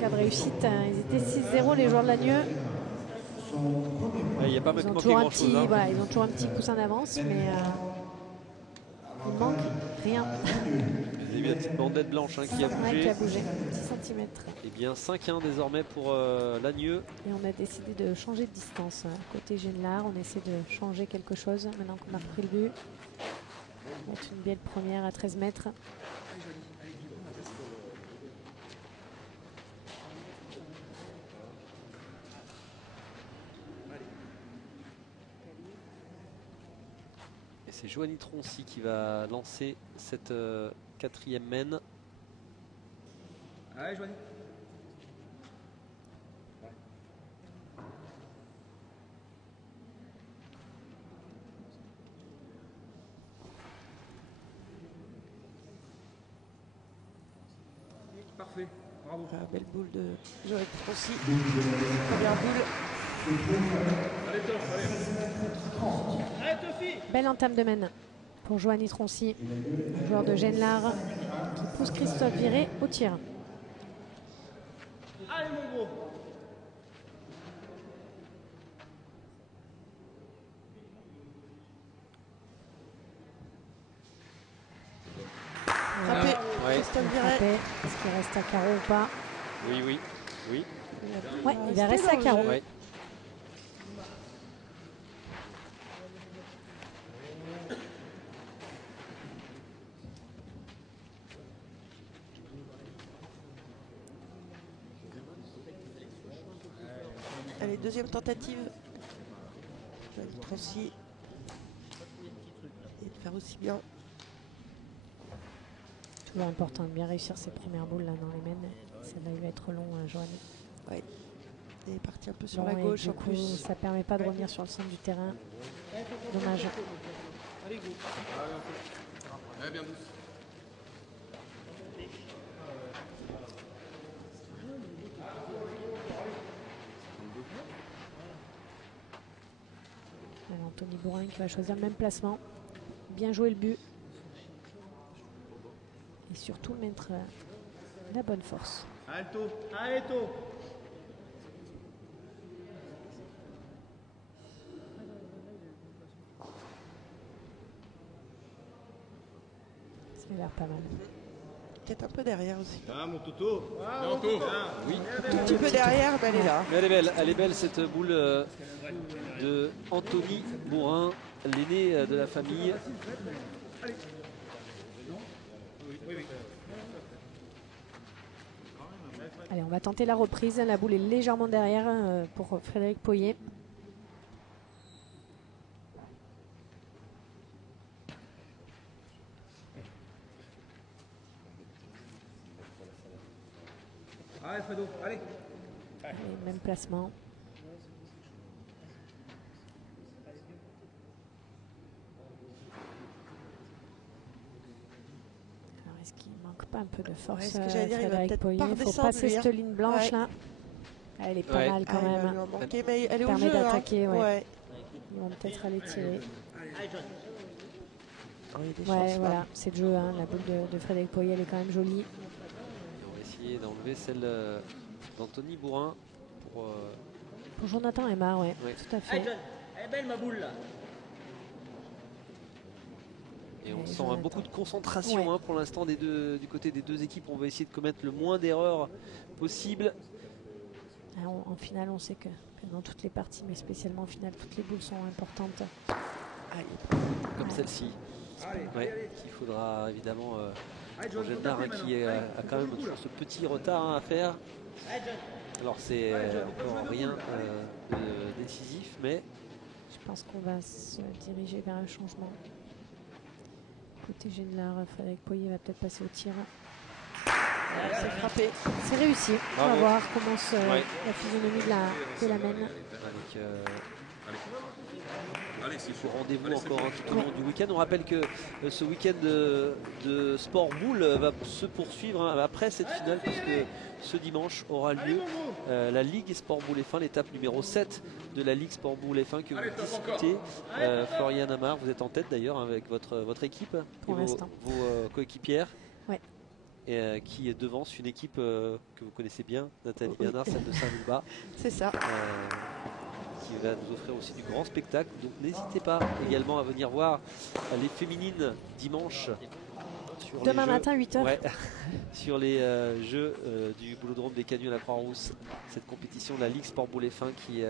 Cas de réussite. Ils étaient 6-0 les joueurs de Lagneux. Il n'y a pas Ils ont manqué toujours un grand chose. petit, voilà, ils ont toujours un petit coussin d'avance, mais il manque rien. Vous avez vu la petite bandette blanche hein, qui a Ouais, bougé. qui a bougé. 10 cm. Et bien 5-1 désormais pour Lagneux. Et on a décidé de changer de distance. Côté Genlard, on essaie de changer quelque chose maintenant qu'on a repris le but. On va mettre une belle première à 13 mètres. Et c'est Joanie Troncy qui va lancer cette quatrième mène. Allez, Joanie. Parfait, bravo. Voilà, belle boule de Joël Troncy. Première boule. Allez, top, allez. Allez, Tofi. Belle entame de mène pour Joanie Troncy, joueur de Genlard, qui pousse Christophe Viré au tir. Allez, mon gros. Frappé. Ouais. Christophe Viret. Frappé. Est-ce qu'il reste à carreau ou pas? Oui, oui, oui. Ouais, il va rester à carreau. Ouais. Allez, deuxième tentative. Joël Troncy. Et de faire aussi bien. Toujours important de bien réussir ses premières boules là dans les mènes. Celle-là, il va être long, Joanie. Il est parti un peu sur Bon, la et gauche du en coup, plus. ça permet pas de revenir sur le centre du terrain. Dommage. Alors, Anthony Bourrin qui va choisir le même placement. Bien jouer le but. Et surtout mettre la bonne force. Alto, alto. Ça a l'air pas mal. Peut-être un peu derrière aussi. Ah, mon Toto. Ah, Bientôt. Oui. Un petit peu derrière, mais elle est là. Mais elle est belle cette boule de Anthony Bourrin. l'aîné de la famille. Allez, on va tenter la reprise. La boule est légèrement derrière pour Frédéric Poyer. Allez, Fredo, allez. Allez, même placement. Alors, est-ce qu'il manque pas un peu de force, Ouais, ce que j'allais dire, il va Frédéric peut-être Poyer? pas Il faut redescendre, passer lui, hein. cette ligne blanche Ouais. là. Elle est pas Ouais. mal quand Il va même. lui en manquer, mais elle est au Permet jeu. Hein. d'attaquer, ouais. Ouais. Ils vont peut-être aller tirer. Oh, il y a des Ouais, chances, voilà, là. c'est le jeu. Hein. La boule de Frédéric Poyer, elle est quand même jolie. Et on va essayer d'enlever celle d'Anthony Bourrin pour Pour Jonathan Aymar, ouais, Ouais. tout à fait. Allez, John. Elle est belle ma boule là. et on Ouais, sent Jonathan. beaucoup de concentration Ouais. pour l'instant du côté des deux équipes. On va essayer de commettre le moins d'erreurs possible. Ah, en finale, on sait que dans toutes les parties, mais spécialement en finale, toutes les boules sont importantes. Aïe. Comme Ouais. celle-ci. Allez, Ouais, qu'il faudra évidemment allez, pour John, faut Gennard, taper qui maintenant. Allez, a faut quand même faire du coup, là. ce petit retard à faire. Allez, John. Alors c'est Allez, John, on peut encore jouer rien debout, là. de décisif, mais Je pense qu'on va se diriger vers un changement. Côté Génelard, Frédéric Poyer va peut-être passer au tir. C'est frappé. C'est réussi. On va Bravo. voir comment Ouais. la physionomie de la mène. avec ce rendez-vous encore tout au long du week-end. On rappelle que ce week-end de sport boule va se poursuivre après cette finale, puisque ce dimanche aura lieu la Ligue Sport Boule F1, l'étape numéro 7 de la Ligue Sport Boule F1 que vous disputez. Florian Amar, vous êtes en tête d'ailleurs avec votre équipe Pour et l'instant. vos coéquipières. Ouais. Et, qui devance une équipe que vous connaissez bien, Nathalie Oui. Bernard, celle de Saint-Vulbas. C'est ça. Qui va nous offrir aussi du grand spectacle. Donc n'hésitez pas également à venir voir les féminines dimanche sur les Demain jeux, matin, 8 h. ouais, sur les jeux du Boulodrome des Canuts à la Croix-Rousse. Cette compétition de la Ligue Sport Boule F1 qui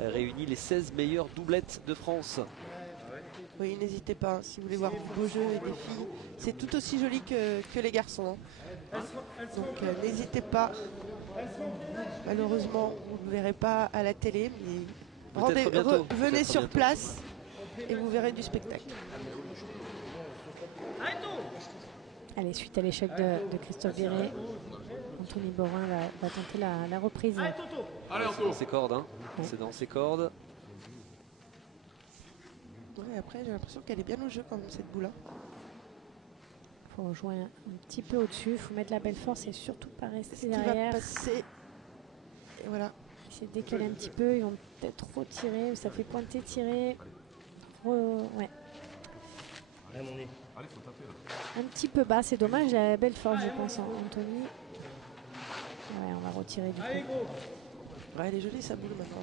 réunit les 16 meilleures doublettes de France. Oui, n'hésitez pas, hein, si vous voulez voir du beau jeu et des filles. C'est tout aussi joli que les garçons. Hein. Donc n'hésitez pas. Malheureusement, vous ne le verrez pas à la télé, mais Peut-être bientôt, venez peut-être sur bientôt. place et vous verrez du spectacle. Allez, suite à l'échec de Christophe Viré, Anthony Borin va tenter la reprise. C'est dans ses cordes, hein. C'est dans ses cordes. Ouais, après, j'ai l'impression qu'elle est bien au jeu quand même, cette boule. Il faut jouer un petit peu au-dessus, il faut mettre la belle force et surtout pas rester Ce qui va derrière. passer. Et voilà. Essayer de décaler un petit peu, ils vont peut-être trop tirer, ça fait pointer, tirer. Ouais. Un petit peu bas, c'est dommage, il a la belle force je pense Anthony. Ouais, on va retirer du coup. Ouais, elle est jolie sa boule maintenant.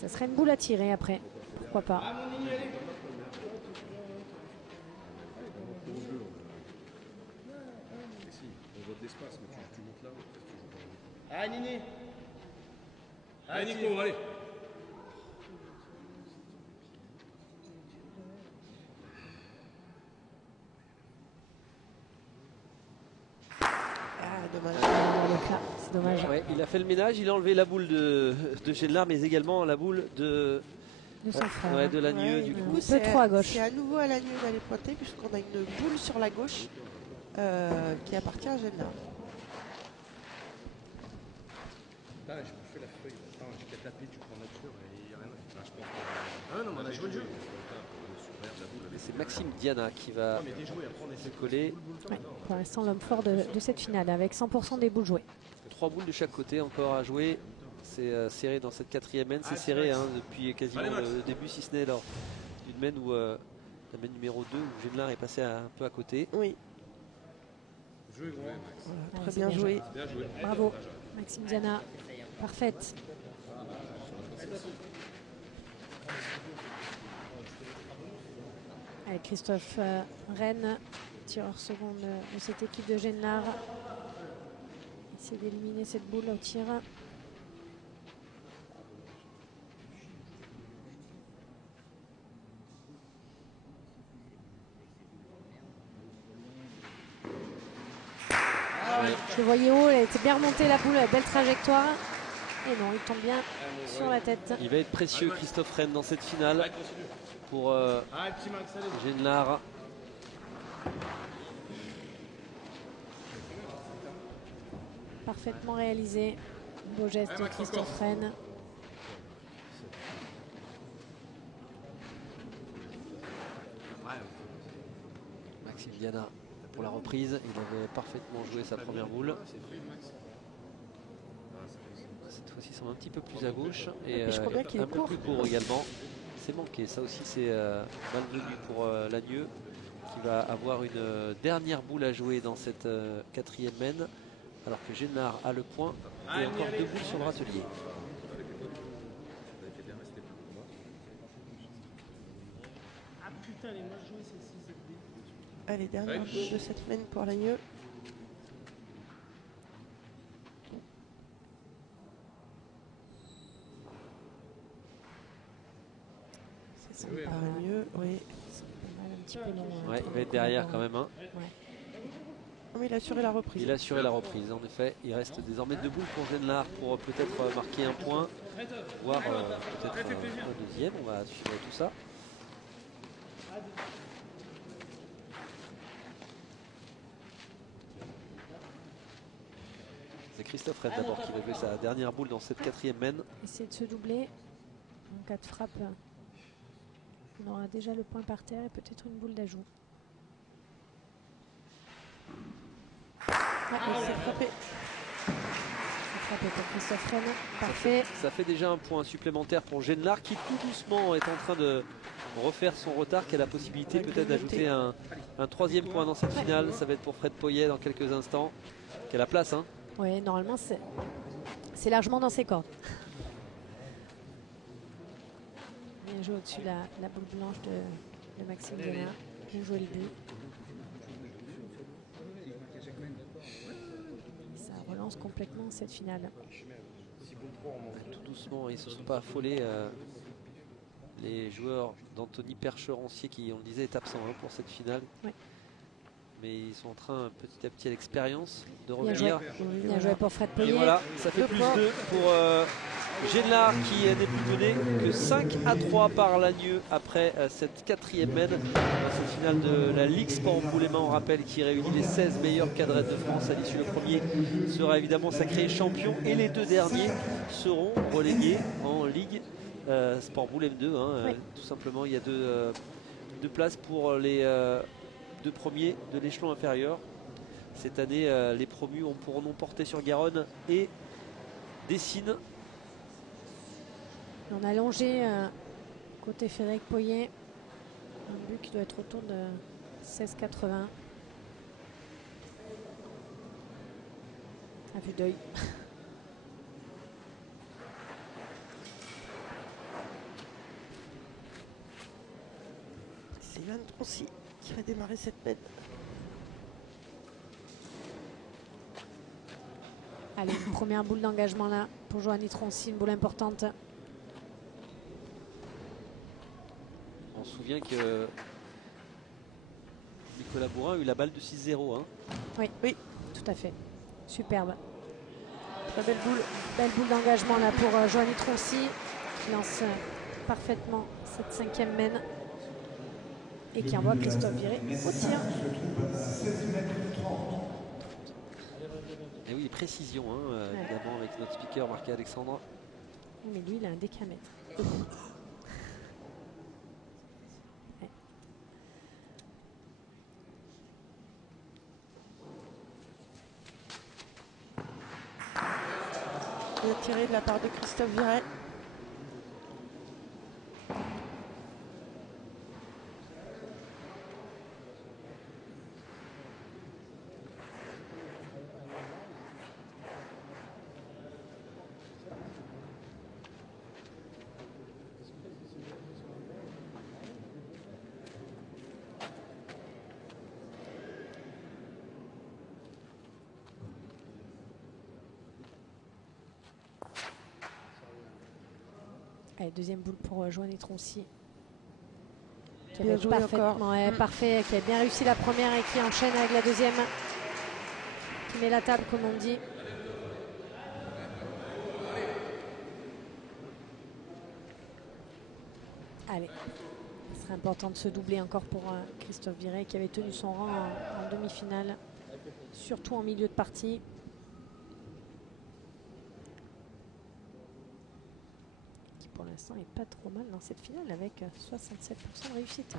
Ça serait une boule à tirer après, pourquoi pas. Allez, Nini. Allez, Nico, allez. Ah, dommage. C'est dommage. Ouais, il a fait le ménage, il a enlevé la boule de Génelard, mais également la boule De son frère. ouais, de Lagnieu. Ouais, Du du coup, coup, peu c'est trop à gauche. C'est à nouveau à Lagnieu d'aller pointer puisqu'on a une boule sur la gauche qui appartient à Gennard. Putain, j'ai bouffé la feuille. Attends, j'ai qu'à taper, tu prends nature et il n'y a rien à faire. Je pense que... Ah non, mais on a joué le jeu. c'est Maxime Diana qui va se coller. Ouais, pour l'instant, l'homme fort de cette finale avec 100% des boules jouées. 3 boules de chaque côté encore à jouer. C'est serré dans cette quatrième main. C'est serré hein, depuis quasiment le début, si ce n'est lors d'une main où la main numéro 2 où Génelard est passé un peu à côté. Oui, Ouais, très c'est bien joué. Bravo, Maxime Diana. Parfaite. Allez, Christophe Rennes, tireur second de cette équipe de Génelard. Essayer d'éliminer cette boule au tir. Je le voyais haut, elle était bien remontée la boule, belle trajectoire. Et non, il tombe bien sur la tête. Il va être précieux, Christophe Rennes, dans cette finale pour Genelard. Parfaitement réalisé. Beau geste de Christophe Rennes. Maxime Viana pour la reprise. Il avait parfaitement joué sa première boule. Cette fois-ci, il semble un petit peu plus à gauche et je crois bien qu'il est un peu court. plus court également. C'est manqué. Ça aussi, c'est malvenu pour Lagnieu qui va avoir une dernière boule à jouer dans cette quatrième mène. Alors que Genelard a le point et encore 2 boules sur le râtelier. Allez, dernière boule de cette semaine pour Lagnieu. Ça me paraît mieux, oui. Un petit peu long. Ouais, il va être derrière quand même. Hein. Oh, mais il a assuré la reprise. Il a assuré la reprise, en effet. Il reste désormais 2 boules pour Genelard pour peut-être marquer un point, voire peut-être un deuxième. On va suivre tout ça. C'est Christophe Rennes d'abord qui va jouer sa dernière boule dans cette quatrième mène. Essayer de se doubler. En cas de frappe, on aura déjà le point par terre et peut-être une boule d'ajout. C'est frappé. C'est frappé pour Christophe Rennes. Parfait. Ça fait déjà un point supplémentaire pour Genelard qui tout doucement est en train de refaire son retard, qui a la possibilité peut-être d'ajouter un troisième point dans cette finale. Ça va être pour Fred Poyet dans quelques instants. Qui a la place, hein. Oui, normalement, c'est largement dans ses cordes. Bien joué au-dessus de la boule blanche de Maxime Viana. Bien joué le but. Ça relance complètement cette finale. Tout doucement, ils ne se sont pas affolés. Les joueurs d'Anthony Percheroncier qui, on le disait, est absent pour cette finale. Oui. Mais ils sont en train, petit à petit, à l'expérience, de Bien joué. revenir. Bien joué pour Fred Et Poyet. voilà, ça fait plus 2 pour Genelard qui n'est plus mené que 5-3 par Lagnieu après cette quatrième mène. Dans cette finale de la Ligue Sport Angoulême, on rappelle, qui réunit les 16 meilleures cadrettes de France. À l'issue, le premier sera évidemment sacré champion et les 2 derniers seront relégués en Ligue Sport Angoulême 2. Oui. Tout simplement, il y a deux places pour les 2 premiers de l'échelon inférieur. Cette année, les promus pourront porter sur Garonne et Dessines. On a longé côté Frédéric Poyet. Un but qui doit être autour de 16,80. À vue d'œil. C'est Ivan Troncy qui va démarrer cette mène. Allez, une première boule d'engagement là pour Joanny Troncy, une boule importante. On se souvient que Nicolas Bourrin a eu la balle de 6-0. Hein. Oui, tout à fait. Superbe. Très belle boule. Belle boule d'engagement là pour Joanny Troncy qui lance parfaitement cette 5e mène et qui envoie Christophe Viré au tir. Et oui, précision, évidemment, avec notre speaker marqué Alexandre. Mais lui, il a un décamètre. Ouais. Bien tiré de la part de Christophe Viré. Allez, deuxième boule pour Joanny Troncy. Qui Bien avait joué parfaitement, encore. parfait, qui a bien réussi la première et qui enchaîne avec la deuxième. qui met la table, comme on dit. Allez, ce serait important de se doubler encore pour Christophe Viré qui avait tenu son rang en demi-finale, surtout en milieu de partie. Qui pour l'instant n'est pas trop mal dans cette finale avec 67% de réussite.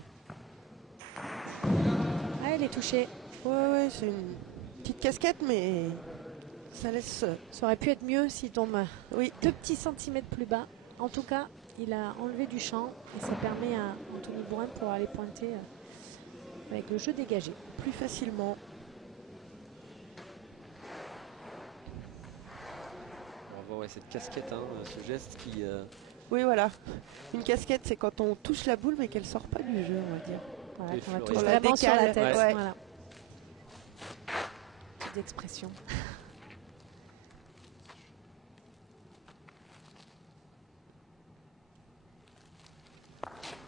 Ah, elle est touchée. Ouais, c'est une petite casquette, mais ça laisse. Ça aurait pu être mieux s'il tombe Oui. 2 petits centimètres plus bas. En tout cas, il a enlevé du champ et ça permet à Anthony Bourrin de pouvoir aller pointer avec le jeu dégagé. Plus facilement. On voit cette casquette, hein, ce geste qui. Oui, voilà. Une casquette, c'est quand on touche la boule, mais qu'elle sort pas du jeu, on va dire. Voilà, Et qu'on la Fleury. touche On la vraiment sur la décale, tête. ouais. Voilà. Petite expression.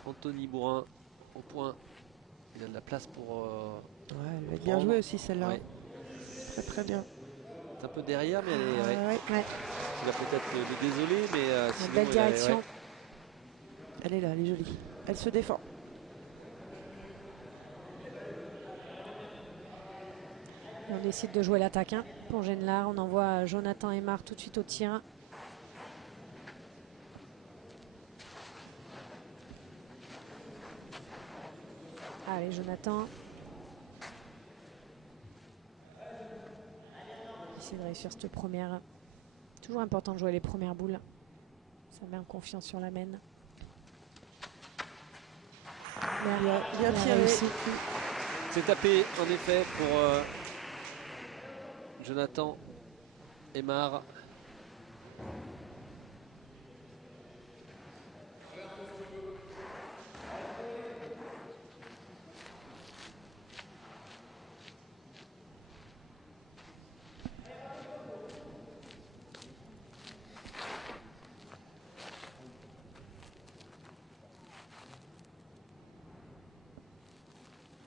Anthony Bourrin au point. Il a de la place pour. Ouais, elle va être bien prendre. jouée aussi, celle-là. Ouais. Très très bien. C'est un peu derrière, mais elle est. Ouais. Ouais. Ouais. Il va peut-être le désoler, mais Une sinon, belle il a- direction. ouais. Elle est là, elle est jolie. Elle se défend. Et on décide de jouer l'attaque hein, pour Genelard. On envoie Jonathan Aymar tout de suite au tir. Allez, Jonathan. Essayer de réussir cette première. Toujours important de jouer les premières boules. Ça met en confiance sur la mène. Bien tiré. C'est tapé en effet pour Jonathan Aymar.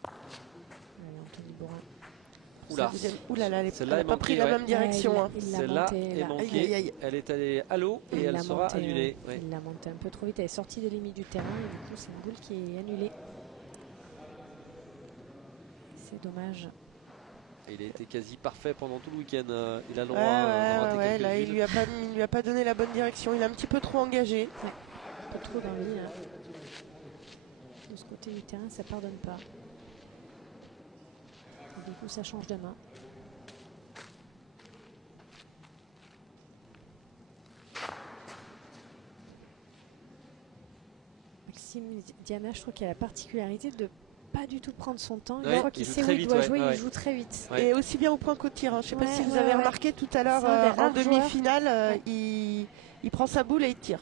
Allez, Anthony Bourrin. Oula. Ouh là là, elle Celle-là n'a est pas pris manquée, la ouais. même direction. hein. Il l'a Celle-là monté, est là. manquée. Aïe, aïe, aïe. Elle est allée à l'eau et Il elle l'a sera monté, annulée. ouais. Ouais. Il l'a monté un peu trop vite. Elle est sortie des limites du terrain et du coup, c'est une boule qui est annulée. C'est dommage. Et il a été quasi parfait pendant tout le week-end. Il a le Ouais, droit d'en rater ouais, là, il quelques-unes. lui a pas donné la bonne direction. Il a un petit peu trop engagé. Un peu trop d'envie. Hein. De ce côté du terrain, ça pardonne pas. Et du coup, ça change de main. Maxime Diana, je trouve qu'il a la particularité de pas du tout prendre son temps. Une Ouais, fois qu'il il joue sait où très il vite, doit ouais, jouer, ouais. il joue très vite. Ouais. Et aussi bien au point qu'au tir. hein. Je sais pas Ouais, si vous ouais, avez ouais. remarqué tout à l'heure C'est un des en rares demi-finale, Ouais. il prend sa boule et il tire.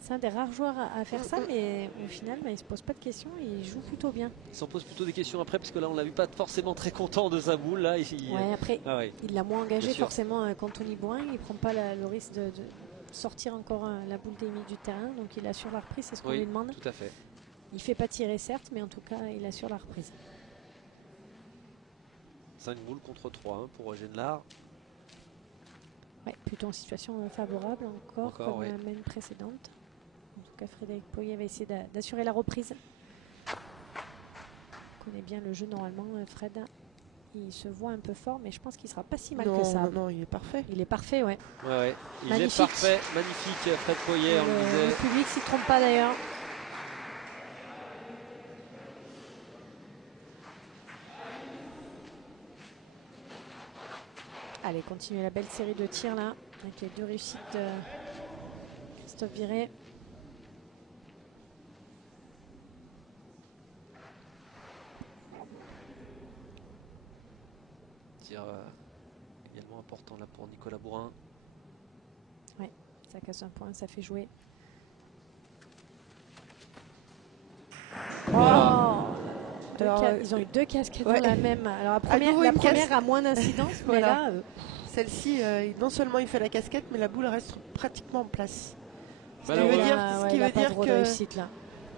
C'est un des rares joueurs à faire ça, mais au final, il ne se pose pas de questions et il joue plutôt bien. Il s'en pose plutôt des questions après, parce que là, on l'a vu pas forcément très content de sa boule. Là, Ouais, après, Ah ouais. il l'a moins engagé Bien sûr. forcément qu'Anthony Bourrin. Il ne prend pas le risque de sortir encore la boule des limites du terrain. Donc il assure la reprise, c'est ce qu'on Oui, lui demande. tout à fait. Il ne fait pas tirer certes, mais en tout cas, il assure la reprise. 5 boules contre 3 pour Genelard. Ouais, plutôt en situation favorable encore, Encore, comme oui. la main précédente. En tout cas, Frédéric Poirier va essayer d'assurer la reprise. Il connaît bien le jeu normalement, Fred. Il se voit un peu fort, mais je pense qu'il sera pas si mal que ça. Non, il est parfait. Il est parfait, ouais. Ouais. Il Magnifique. est parfait, magnifique, Fred Poirier, on le Le disait. public s'y trompe pas d'ailleurs. Allez, continuez la belle série de tirs là, avec les 2 réussites de Christophe Viré. Tir également important là pour Nicolas Bourrin. Ça casse un point, ça fait jouer. Oh. Deux Alors, ils ont eu 2 casquettes ouais. dans la même. Alors nouveau, la une première a moins d'incidence, mais Voilà. là, Celle-ci, non seulement il fait la casquette, mais la boule reste pratiquement en place. Ce qui Malheureux. veut dire, ouais, ce qui il a veut pas dire trop de réussite là.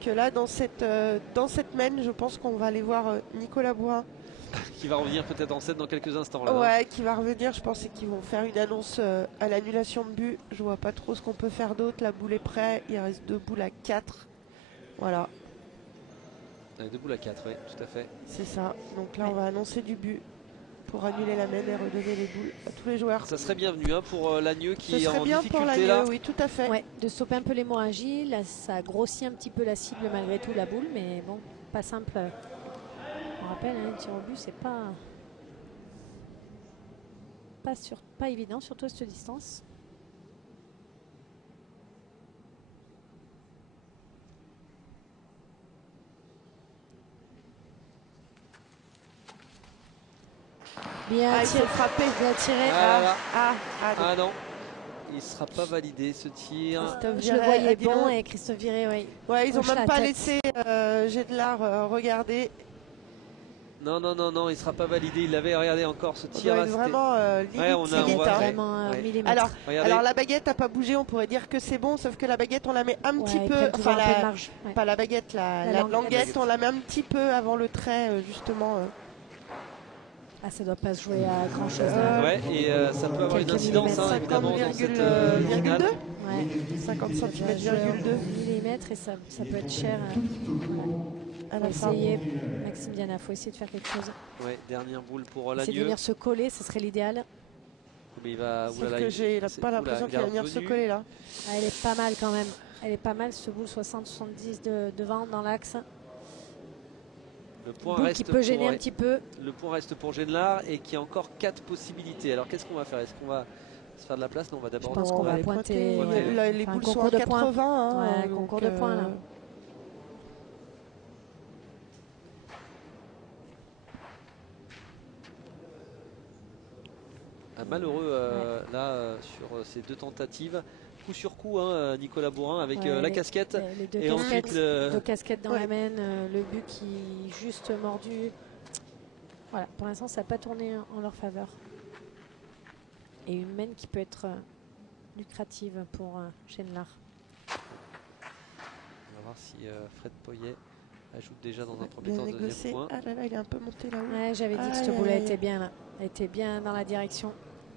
que là, dans cette main, je pense qu'on va aller voir Nicolas Bourrin Qui va revenir peut-être en scène dans quelques instants. Là, Ouais, qui va revenir. Je pensais qu'ils vont faire une annonce à l'annulation de but. Je vois pas trop ce qu'on peut faire d'autre. La boule est prête. Il reste 2 boules à 4. Voilà, hein. 2 boules à 4, oui, tout à fait. c'est ça. Donc là, on va annoncer du but pour annuler la main et redonner les boules à tous les joueurs. Ça serait bienvenu hein, pour Lagneux qui Ce est serait en bien pour difficulté là. l'année, oui, tout à fait. Ouais, de stopper un peu l'hémorragie. Là, ça grossit un petit peu la cible malgré tout, la boule, mais bon, pas simple. On rappelle, hein, le tir au but, c'est pas évident, surtout à cette distance. Bien Ah, il tiré, s'est frappé. bien tiré. Ah, là, là. Non. Ah non, il ne sera pas validé ce tir. Christophe Je le Viret voyais a dit bon non. et Christophe Viré, oui. Ouais, ils ont Hoche même la pas tête. laissé Gédelard regarder. Non, non, non, non, il ne sera pas validé. Il l'avait regardé encore ce On tir. doit là, être c'était- vraiment limite, Ouais, on a- limite, on voit- hein. Vraiment Ouais. millimètre. Regardez. Alors la baguette n'a pas bougé, on pourrait dire que c'est bon, sauf que la baguette on la met un Ouais, petit ils peu, prennent toujours enfin un peu de la, marge. Ouais. pas la baguette, la languette. languette, on la met un petit peu avant le trait justement. Ah, ça doit pas se jouer à grand chose. Ouais, et ça peut avoir une Quelques incidence hein, millimètres. évidemment dans cette 50,2 finale. Ouais. 50 Ça cm, doit jouer virgule 2 en millimètres et ça peut être cher. à Faut la fin. essayer, Maxime Diana, faut essayer de faire quelque chose. Ouais, dernière boule pour Essayer de Lagneux. venir se coller, ce serait l'idéal. Mais il va. Sauf oulala, que j'ai c'est- pas oula, l'impression il qu'il est va venir se revenu. coller là. Ah, elle est pas mal quand même. Elle est pas mal, ce boule 60-70 devant dans l'axe. Le point Boule reste qui peut gêner pour- un petit peu. Le point reste pour Genelard et qui a encore 4 possibilités. Alors qu'est-ce qu'on va faire? Est-ce qu'on va se faire de la place? Non, on va d'abord. Je pense Non, qu'on on va les pointer. pointer. Les Enfin, un boules sont concours à de points. 80. Hein, Ouais, donc, concours de points, là. Un malheureux là sur ces deux tentatives. Coup sur coup, hein, Nicolas Bourrin avec Ouais, la les- casquette. Les deux Et casquettes, ensuite le. deux casquettes dans Ouais. la main, le but qui juste mordu. Voilà, pour l'instant ça n'a pas tourné en leur faveur. Et une main qui peut être lucrative pour Genelard. On va voir si Fred Poyet ajoute déjà dans un premier Bien temps le négocié. deuxième point. Ah là là, il est un peu monté là-haut. Ouais, j'avais dit que Aïe, cette boule aïe, était aïe. bien là. Elle était bien dans la direction.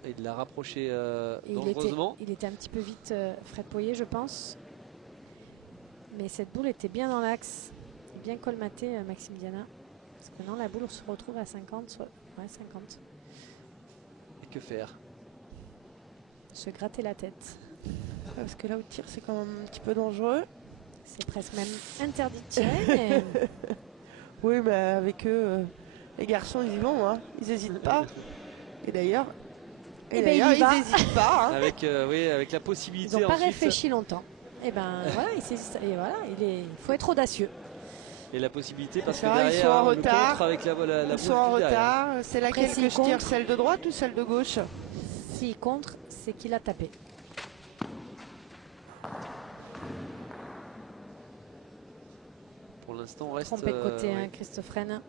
Et il l'a rapproché Et dangereusement. il était un petit peu vite, Fred Poyet, je pense. Mais cette boule était bien dans l'axe. Bien colmaté, Maxime Diana. Parce que non, la boule se retrouve à 50. Ouais, 50. Et que faire? Se gratter la tête. Parce que là où tire, c'est quand même un petit peu dangereux. C'est presque même interdit de tirer. Mais Oui, mais avec eux, les garçons, ils y vont, hein. Ils n'hésitent pas. Et d'ailleurs, Eh ben, il y ils va. n'hésitent pas. Hein. Avec, oui, avec la ils possibilité n'ont pas ensuite. réfléchi longtemps. Et ben voilà, et voilà, il faut être audacieux. Et la possibilité parce que Ça, ils derrière sont en le retard. contre avec la Ils boule sont en juste derrière. retard. C'est laquelle Après, que s'ils je tire, contre- celle de droite ou celle de gauche? S'il contre, c'est qu'il a tapé. Pour l'instant, on reste. Trompé de côté, ouais. hein, Christophe Rennes.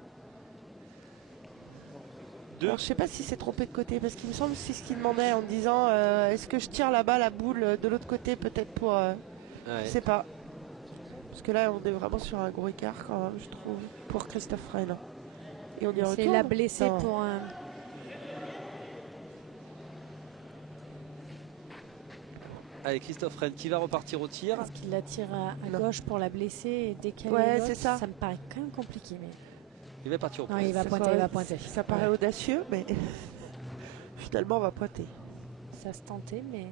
Deux. Alors, je sais pas si c'est trompé de côté parce qu'il me semble que c'est ce qu'il demandait en disant est-ce que je tire là-bas la boule de l'autre côté peut-être pour. Ouais. Je sais pas. Parce que là, on est vraiment sur un gros écart quand même, je trouve, pour Christophe Rennes. Et on y C'est retourne. la blessée Non. pour un. Allez, Christophe Rennes qui va repartir au tir. Parce qu'il la tire à Non. gauche pour la blesser et décaler Ouais, l'autre. c'est ça. Ça me paraît quand même compliqué. Mais... Il va partir au Non, point. il va Ça pointer, paraît- il va pointer. Ça paraît audacieux, mais finalement, on va pointer. Ça se tentait, mais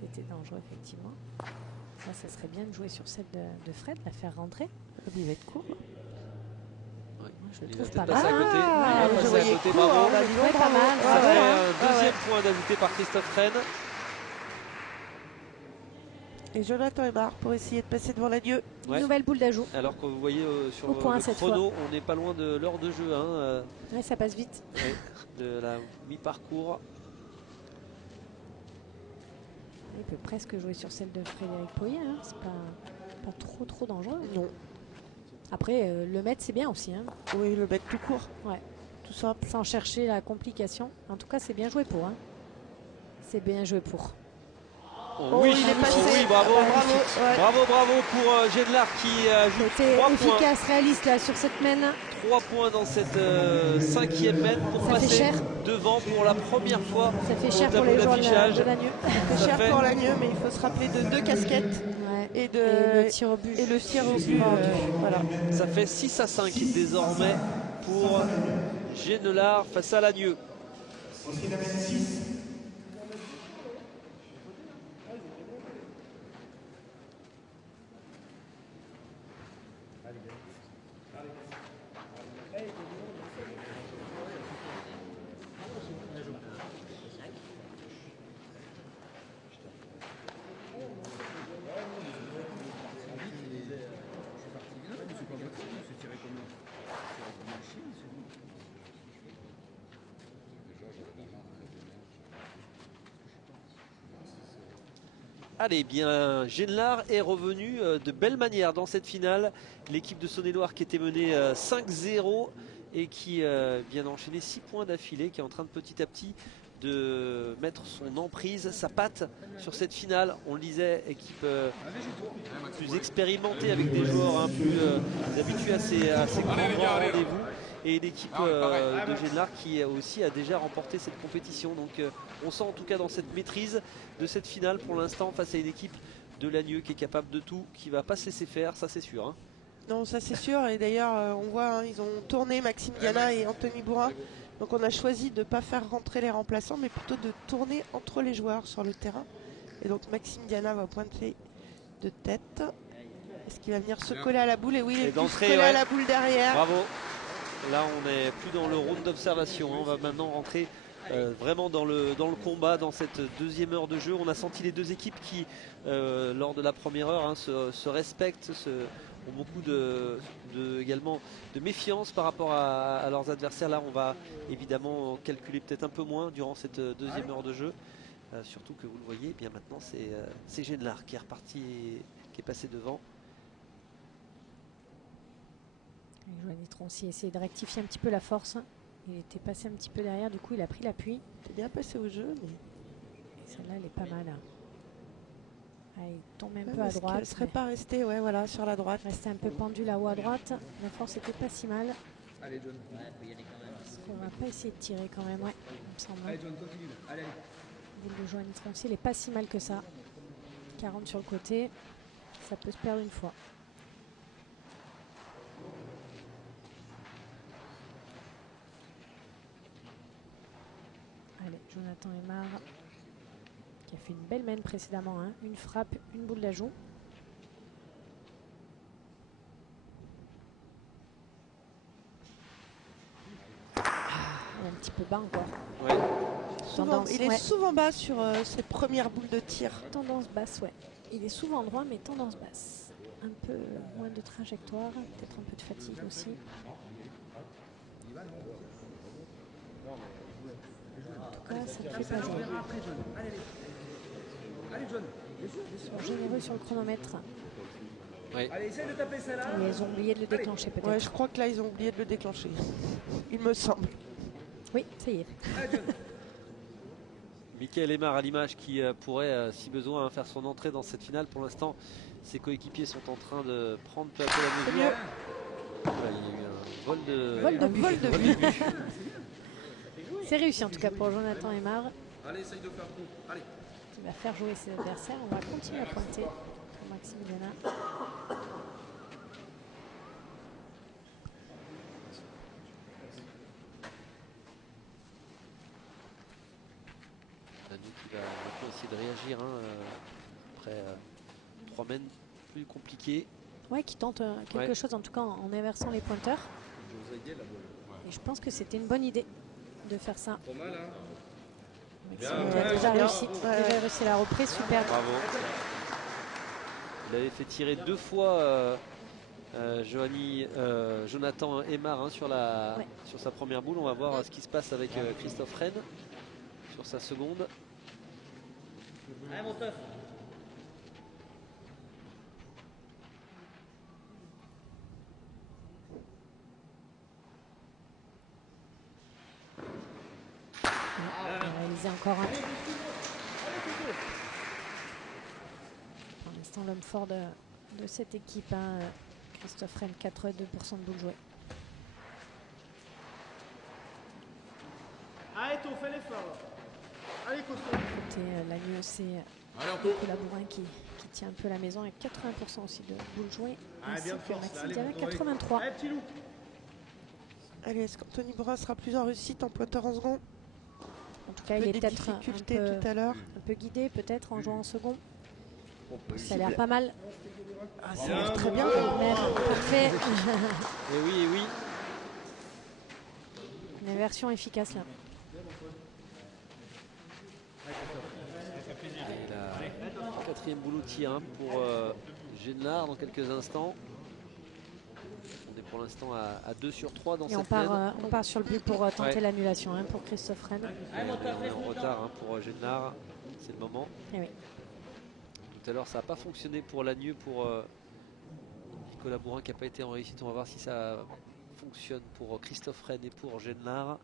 c'était dangereux, effectivement. Là, ça serait bien de jouer sur celle de Fred, la faire rentrer. Il va être court. Ouais. Je le Il trouve va pas peut-être passer mal. à côté. Ah, Il va je passer voyais à côté, court, bravo. on a dit Ouais, bon, pas bravo. mal. Ça Ouais, fait ouais. un deuxième point d'ajouté par Christophe Rennes. Et Jonathan Aymar pour essayer de passer devant l'adieu. Ouais. Une nouvelle boule d'ajout. Alors que vous voyez sur Au point le cette chrono, on n'est pas loin de l'heure de jeu hein, Ouais, ça passe vite. ouais, de la mi-parcours. Il peut presque jouer sur celle de Frédéric Poyet. Hein. C'est pas trop dangereux. Non. Après, le mettre, c'est bien aussi. Hein. Oui, le mettre tout court. Ouais. Tout simple. Sans chercher la complication. En tout cas, c'est bien joué pour. Hein. C'est bien joué pour. Oui, il est passé. oui, bravo. Bravo, ouais. Bravo pour Genlar qui ajoute C'était 3 points. efficace, réaliste là sur cette mène. 3 points dans cette 5e mène pour Ça fait passer cher. devant pour la première fois. Ça fait au cher pour tableau les joueurs d'affichage. de l'Agneux. C'est cher fait- pour l'Agneux, mais il faut se rappeler de 2 casquettes Ouais. et le tir au but. et le tir au but. Voilà. Ça fait 6-5 désormais pour Genelard face à l'Agneux. Allez, bien, Genelard est revenu de belle manière dans cette finale. L'équipe de Saône-et-Loire qui était menée 5-0 et qui vient d'enchaîner 6 points d'affilée, qui est en train de petit à petit de mettre son emprise, sa patte sur cette finale. On le disait, équipe plus expérimentée avec des joueurs plus habitués à ces grands rendez-vous. Et l'équipe de Genelard qui aussi a déjà remporté cette compétition. Donc on sent en tout cas dans cette maîtrise de cette finale pour l'instant face à une équipe de l'Agneux qui est capable de tout, qui va pas se laisser faire, ça c'est sûr. Hein. Non, ça c'est sûr. Et d'ailleurs, on voit, hein, ils ont tourné Maxime Diana et Anthony Bourrin. Donc on a choisi de ne pas faire rentrer les remplaçants, mais plutôt de tourner entre les joueurs sur le terrain. Et donc Maxime Diana va pointer de tête. Est-ce qu'il va venir se coller à la boule? Et oui, il est venu se coller à la boule derrière. Bravo. Là, on n'est plus dans le round d'observation. Hein. On va maintenant rentrer vraiment dans le combat, dans cette deuxième heure de jeu. On a senti les deux équipes qui, lors de la première heure, hein, se respectent, ont beaucoup également de méfiance par rapport à leurs adversaires. Là, on va évidemment calculer peut-être un peu moins durant cette deuxième heure de jeu. Surtout que vous le voyez, eh bien maintenant c'est Genelard qui est reparti, qui est passé devant. Joanny Troncy essaie de rectifier un petit peu la force. Il était passé un petit peu derrière, du coup il a pris l'appui. Il est bien passé au jeu. Mais... celle-là elle est pas mal. Ah, il tombe un peu à droite. Elle ne serait pas restée voilà, sur la droite. Rester un peu pendu là-haut à droite. La force était pas si mal. Allez John. On va pas essayer de tirer quand même, ouais, il me semble. Allez John, continue. Allez. Le boule de Joanny Troncy, il est pas si mal que ça. 40 sur le côté, ça peut se perdre une fois. Allez, Jonathan Aymar qui a fait une belle mène précédemment, hein. Une frappe, une boule d'ajout. Un petit peu bas encore. Ouais. Il est souvent bas sur ses premières boules de tir. Tendance basse, ouais. Il est souvent droit, mais tendance basse. Un peu moins de trajectoire, peut-être un peu de fatigue aussi. En tout cas, ça ne fait pas jouer. Allez John. Ils sont généreux sur le chronomètre. Ouais. Allez, essaye de taper celle-là. Et ils ont oublié de le déclencher peut-être. Ouais, je crois que là, ils ont oublié de le déclencher. Il me semble. Oui, ça y est. Mickaël Aymar à l'image qui pourrait, si besoin, faire son entrée dans cette finale. Pour l'instant, ses coéquipiers sont en train de prendre peu à peu la mesure. Il y a eu un vol de but. C'est réussi en tout cas pour Jonathan Aymar. Allez, essaye de faire coup. Allez. Il va faire jouer ses adversaires. On va continuer à pointer pour Maxime Diana. Qui va maintenant essayer de réagir après 3 mènes plus compliquées. Ouais, qui tente quelque chose en tout cas en inversant les pointeurs. Et je pense que c'était une bonne idée de faire ça. Pas mal, hein. Maxime qui a déjà réussi la reprise, super. Bravo. Il avait fait tirer 2 fois Jonathan Aymar hein, sur sa première boule. On va voir ce qui se passe avec Christophe Rennes sur sa seconde. Allez mon teuf. On va réaliser encore un. l'instant, l'homme fort de cette équipe, hein, Christophe Rennes, 82% de boules jouées. Allez, on fait l'effort. Allez, costaud. Côté Lagnieu, c'est Nicolas Bourrin qui tient un peu la maison avec 80% aussi de boules jouées. Allez, Ainsi bien de que force, là, Maxime allez, Diana, contrôlez. 83. Allez, petit loup. Allez, est-ce qu'Anthony Bourrin sera plus en réussite en pointeur en second? En tout cas, Un il peu est des peut-être difficultés tout à l'heure. un peu guidé, peut-être, en jouant en second. Ça a l'air pas mal. Ah, ça a l'air très bien. Même parfait. Et oui, et oui. Une version efficace là. Et la quatrième boulot de tir, hein, pour Génard dans quelques instants. On est pour l'instant à 2 sur 3 dans Et on cette main. part sur le but pour tenter Ouais. l'annulation, hein, pour Christophe Rennes. On est en retard, hein, pour Génard. C'est le moment. Eh oui. Tout à l'heure, ça n'a pas fonctionné pour Lagnieu, pour Nicolas Bourrin qui n'a pas été en réussite. On va voir si ça fonctionne pour Christophe Rennes et pour Génard.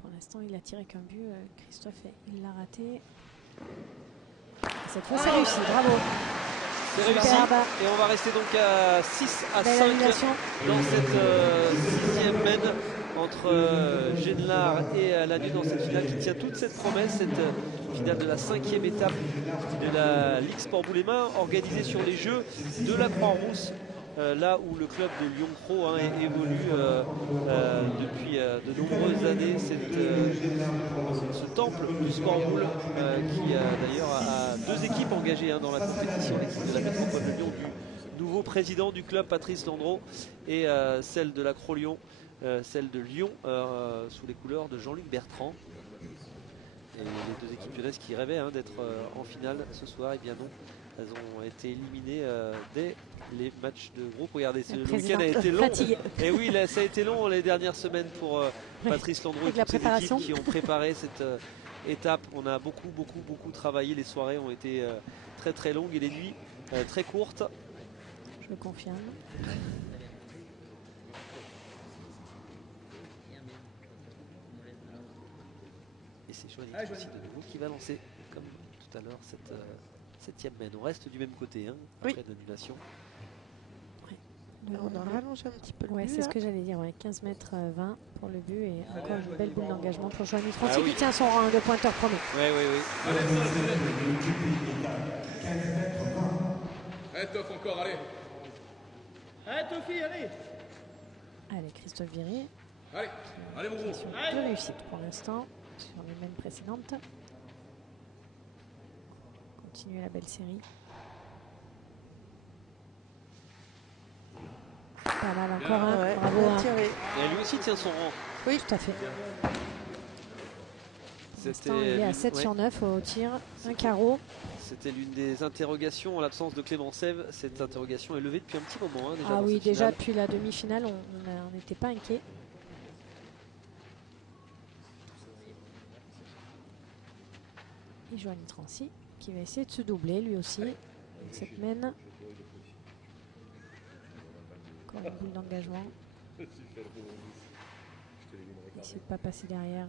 Pour l'instant, il a tiré qu'un but. Christophe, il l'a raté. Cette fois, c'est réussi. Bravo. C'est réussi. Superbe. Et on va rester donc à 6 à Belle 5 annulation. dans cette sixième mène entre Génard et Lagnieu dans cette finale qui tient toute cette promesse, cette finale de la 5e étape de la Ligue Sport Boulay-Main, organisée sur les Jeux de la Croix-Rousse, là où le club de Lyon-Cros, hein, évolue depuis de nombreuses années. Ce temple du sport boule qui d'ailleurs a 2 équipes engagées, hein, dans la compétition, l'équipe de la métropole de Lyon du nouveau président du club Patrice Landreau et celle de la Cro-Lyon, celle de Lyon sous les couleurs de Jean-Luc Bertrand. Et les 2 équipes lyonnaises qui rêvaient, hein, d'être en finale ce soir, et bien non, elles ont été éliminées dès les matchs de groupe. Regardez, le week-end a été long. Fatigué. Et oui, là, ça a été long les dernières semaines pour Patrice Landreau et Avec la toutes ces préparation. équipes qui ont préparé cette étape. On a beaucoup travaillé. Les soirées ont été très très longues et les nuits très courtes. Je le confirme. Et c'est Joanny aussi de nouveau qui va lancer, comme tout à l'heure, cette 7e mène. On reste du même côté, hein, Oui. après l'annulation. On a rallongé un petit peu le Ouais, but, c'est ce là. que j'allais dire. Ouais. 15 mètres 20 pour le but et encore une belle boule d'engagement pour Joanny Franti, Ah oui. qui tient son rang de pointeur premier. Oui. Allez, Toff, encore, allez. Allez, Tofi, allez. Allez, Christophe Viry. Allez, mon gros. Sur 2 réussites pour l'instant, sur les mêmes précédentes. Continuer la belle série. Pas mal encore, hein. Ouais, Bravo. bien Hein. tiré. Et lui aussi tient son rang. Tout à fait. Pour l'instant, il est à 7 sur 9 au tir, un carreau. C'était l'une des interrogations en l'absence de Clément Sèvres. Cette interrogation est levée depuis un petit moment, hein, déjà. Ah dans oui, cette déjà finale. depuis la demi-finale, on n'était pas inquiet. Et Joanny Trancy qui va essayer de se doubler lui aussi. Cette mène. Encore une boule d'engagement. Essayer de ne pas passer derrière.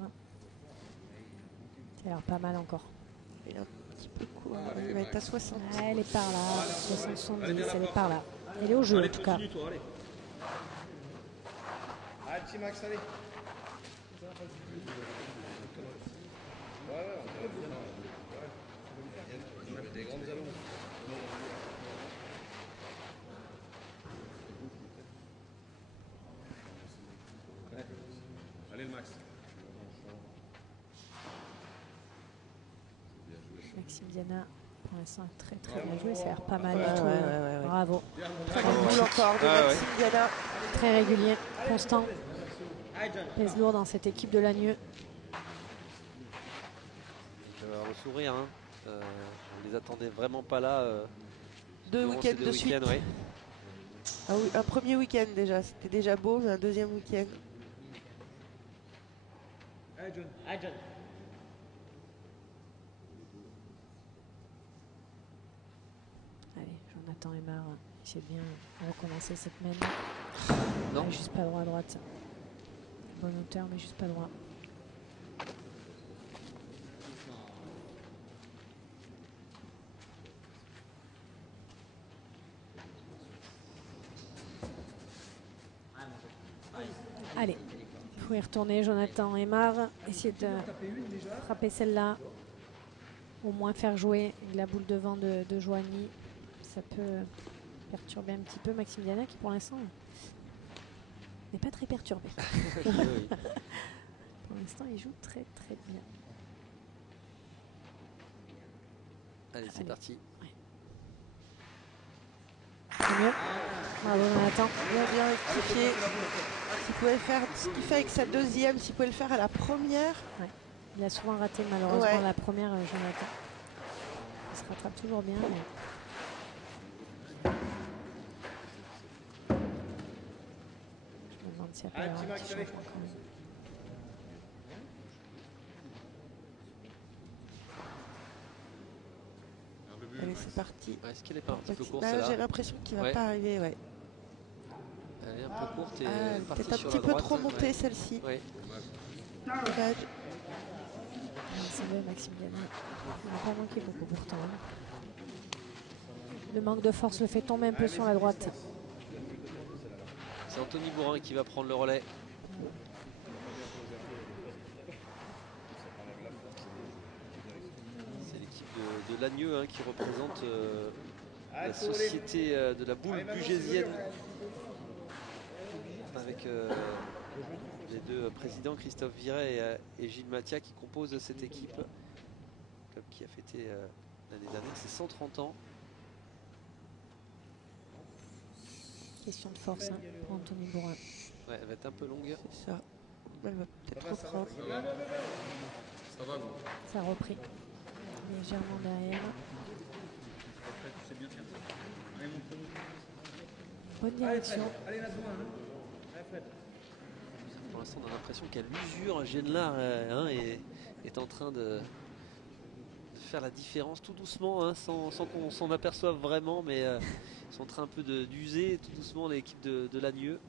Ça a l'air pas mal encore. Il est un petit peu court. Il va être à 60. Ah, elle est par là, 70, elle est par là. Elle est au jeu en tout cas. Continue, toi, allez. Allez, petit Max, allez. Des grandes allonges. Allez, le Max. Maxime Diana, pour l'instant, très bien joué. Ça a l'air pas mal Ouais, du tout. ouais. Bravo. Très bonne boule encore de Ah, ouais. Maxime Diana. Très régulier, constant. Allez, John. Pèse lourd dans cette équipe de Lagnieu. Je vais avoir le sourire, hein. On les attendait vraiment pas là. 2 durant ces week-ends 2 de suite. week-ends, ouais. Ah oui, un premier week-end déjà, c'était déjà beau, mais un deuxième week-end. Allez, John. Allez, Jonathan Aymar, il sait bien recommencer cette mène. Non. Juste pas droit à droite. Bonne hauteur, mais juste pas droit. faut y retourner, Jonathan Aymar. Essayer de frapper celle-là. Au moins faire jouer la boule de vent de Joanie. Ça peut perturber un petit peu Maxime Diana qui pour l'instant n'est pas très perturbé. Oui. Pour l'instant il joue très très bien. Allez, c'est Allez. parti. C'est mieux. Bravo Jonathan. Bien rectifié. S'il pouvait faire ce qu'il fait avec sa deuxième, s'il pouvait le faire à la première. Il a souvent raté malheureusement Ouais. la première Jonathan. Il se rattrape toujours bien. Mais... Je me demande s'il n'y a pas Allez, un petit petit Max, allez. changement quand même. Allez, c'est parti. Ouais, est-ce qu'elle est pas un petit peu courte Là, j'ai celle-là? l'impression qu'il va Ouais. pas arriver. Ouais. Elle est un peu courte et Ah, partie peut-être un sur petit la peu droite. trop montée celle-ci. Ouais. Dommage. C'est vrai, Maxime Diana. Il n'a pas manqué beaucoup pourtant. Hein. Le manque de force le fait tomber un peu sur la droite. C'est Anthony Bourrin qui va prendre le relais. C'est l'équipe de Lagneux hein, qui représente la société de la boule bugésienne. Avec les deux présidents, Christophe Viret et Gilles Mathia, qui composent cette équipe. Club qui a fêté l'année dernière ses 130 ans. Question de force hein, pour Anthony Bourrin. Ouais, elle va être un peu longue. C'est ça. Elle va peut-être reprendre. Ça a repris. Légèrement derrière. Bonne direction. Pour l'instant, on a l'impression qu'à l'usure, Genelard est en train de faire la différence tout doucement, hein, sans qu'on s'en aperçoive vraiment, mais ils sont en train un peu d'user tout doucement l'équipe de Lagneux.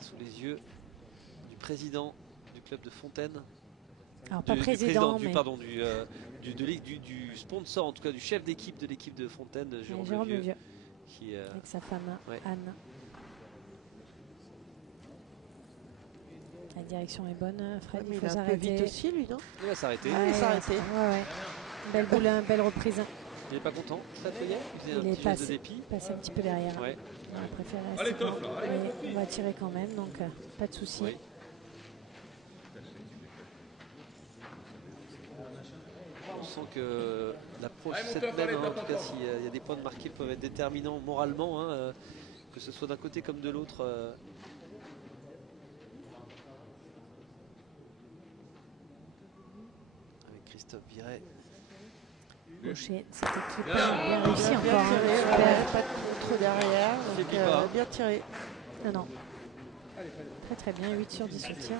Sous les yeux du président du club de Fontaine. Alors pas président, mais Du sponsor, en tout cas du chef d'équipe de l'équipe de Fontaine, Jérôme Jérôme Levieux, Levieux, qui avec sa femme ouais. Anne. La direction est bonne, Fred, Mais il il faut est un peu vite s'arrêter. aussi, lui, non? il va s'arrêter. il s'est arrêté. Ouais. Belle boule, belle reprise. Il n'est pas content, Fred Feuillet. Il faisait un Il est petit geste de passé, dépit. passé un petit peu derrière. Ouais. On a préféré Allez, rester Toff, devant, là, allez, mais on va tirer quand même, donc pas de souci. Oui. On sent que l'approche Allez, mon cette Toff, même, allez, hein, en top, tout top, cas top. s'il y a des points de marqués peuvent être déterminants moralement, hein, que ce soit d'un côté comme de l'autre. Avec Christophe Viret. Gaucher, cette équipe Bien. bien réussi Bien encore. tiré, Hein, ouais, super. pas de contre derrière. Donc, Faiblit pas. bien tiré. Non. Très très bien, 8 sur 10 au tir.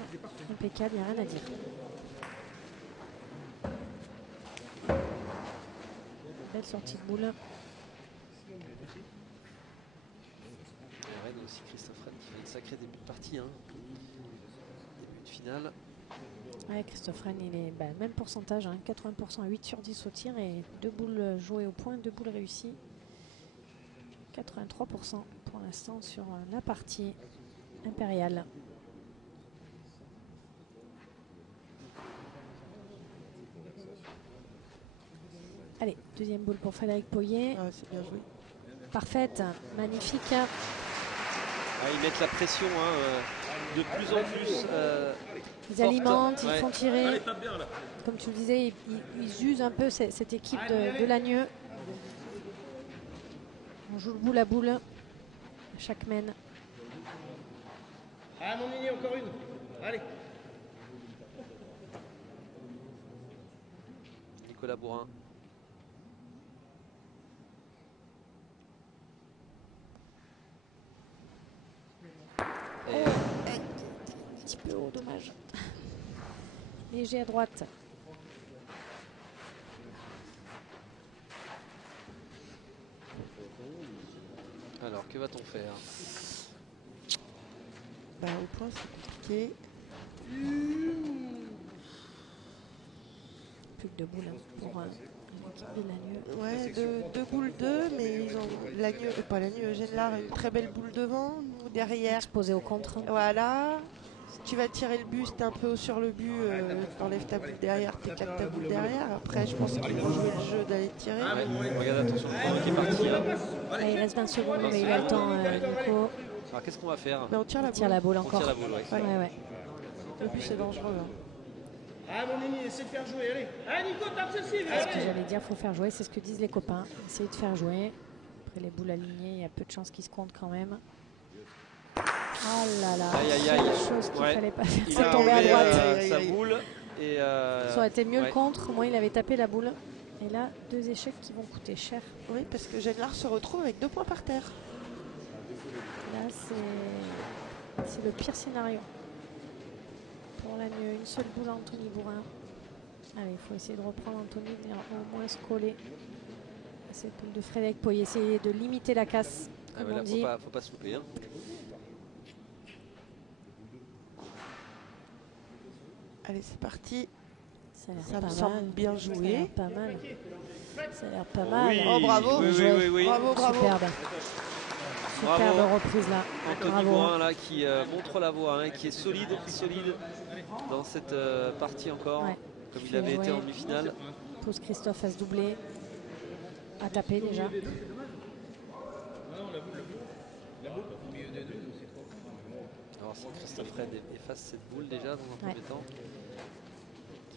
Impeccable, il n'y a rien à dire. Belle sortie de boule. Rennes aussi, Christophe Rennes qui fait une sacrée début de partie. Hein. Début de finale. Ouais, Christophe Rennes, il est même pourcentage, hein, 80%, 8 sur 10 au tir et 2 boules jouées au point, 2 boules réussies. 83% pour l'instant sur la partie impériale. Allez, deuxième boule pour Frédéric Poyer. Ah, c'est bien joué. Parfaite, magnifique. Ah, ils mettent la pression hein, de plus en plus. Ils forte. alimentent, ils Ouais. font tirer. Allez, tape bien là. Comme tu le disais, ils usent un peu cette équipe de Lagneux. On joue le boule à boule. Chaque mène. Ah, mon Nini, encore une. Allez. Nicolas Bourrin. Et Un petit peu haut, dommage. Léger à droite. alors, que va-t-on faire? Bah, au point, c'est compliqué. Plus que deux boules hein, pour l'équipe de Lagneux. Ouais, deux boules 2, mais ils ont Lagneux, pas Lagneux, Genelard a une très belle boule devant. Nous ou derrière. Exposé au contre. Voilà. Si tu vas tirer le buste un peu sur le but, t'enlèves ta boule derrière, t'éclates ta boule derrière. Après, je pense qu'il faut jouer le jeu d'aller tirer. Ouais, regarde, attention, le premier qui est parti. Hein. Là, il reste 20 secondes, mais il a le temps, Nico. Alors qu'est-ce qu'on va faire? Mais on tire la boule. Tire la boule On encore. tire la boule, ouais. Ouais. Le but, c'est dangereux. Hein. Ah, mon Nini, essaie de faire jouer, allez. Allez, Nico, tape ceci, C'est ce que j'allais dire, faut faire jouer, c'est ce que disent les copains. Essayer de faire jouer. Après les boules alignées, il y a peu de chances qu'ils se comptent quand même. Oh là là, Aïe. chose qu'il Ouais. fallait pas faire. Il C'est a tombé à enlevé, droite. sa boule. Et Ça aurait été mieux ouais. le contre, au moins il avait tapé la boule. Et là, 2 échecs qui vont coûter cher. Oui, parce que Genlard se retrouve avec 2 points par terre. Là, c'est le pire scénario. Pour la mieux, une seule boule à Anthony Bourrin. Allez, il faut essayer de reprendre Anthony, venir au moins se coller à cette boule de Frédéric Poyer. Essayer de limiter la casse, Ah, comme mais on là, dit. faut pas se louper. Hein. Allez, c'est parti. Ça a l'air Ça pas me semble mal. bien Ça a joué. l'air pas mal. Ça a l'air pas mal. Oui, Oh, bravo. oui. Bravo. Superbe. Superbe Bravo. reprise là. Anthony Bravo. Bourrin là qui montre la voie, hein, qui est solide dans cette partie encore, Ouais. comme il Fait avait été jouer. en demi-finale. Pousse Christophe à se doubler. À taper déjà. Alors si Christophe Red efface cette boule déjà dans un premier temps.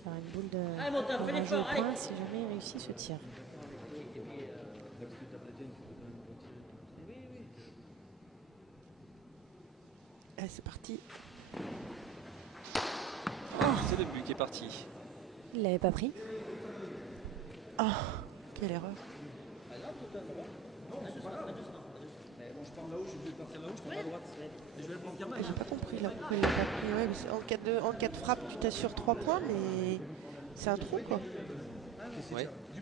Il va y avoir une boule de. Allez, mon top, on fais va jouer l'effort, au allez. point si jamais il réussit ce tir. Allez, c'est parti. C'est le but qui est parti. Il l'avait pas pris. Quelle erreur. J'ai pas compris là pourquoi il l'a pas pris. Ouais, mais en cas de frappe, tu t'assures 3 points, mais c'est un trou quoi. Ouais. Mais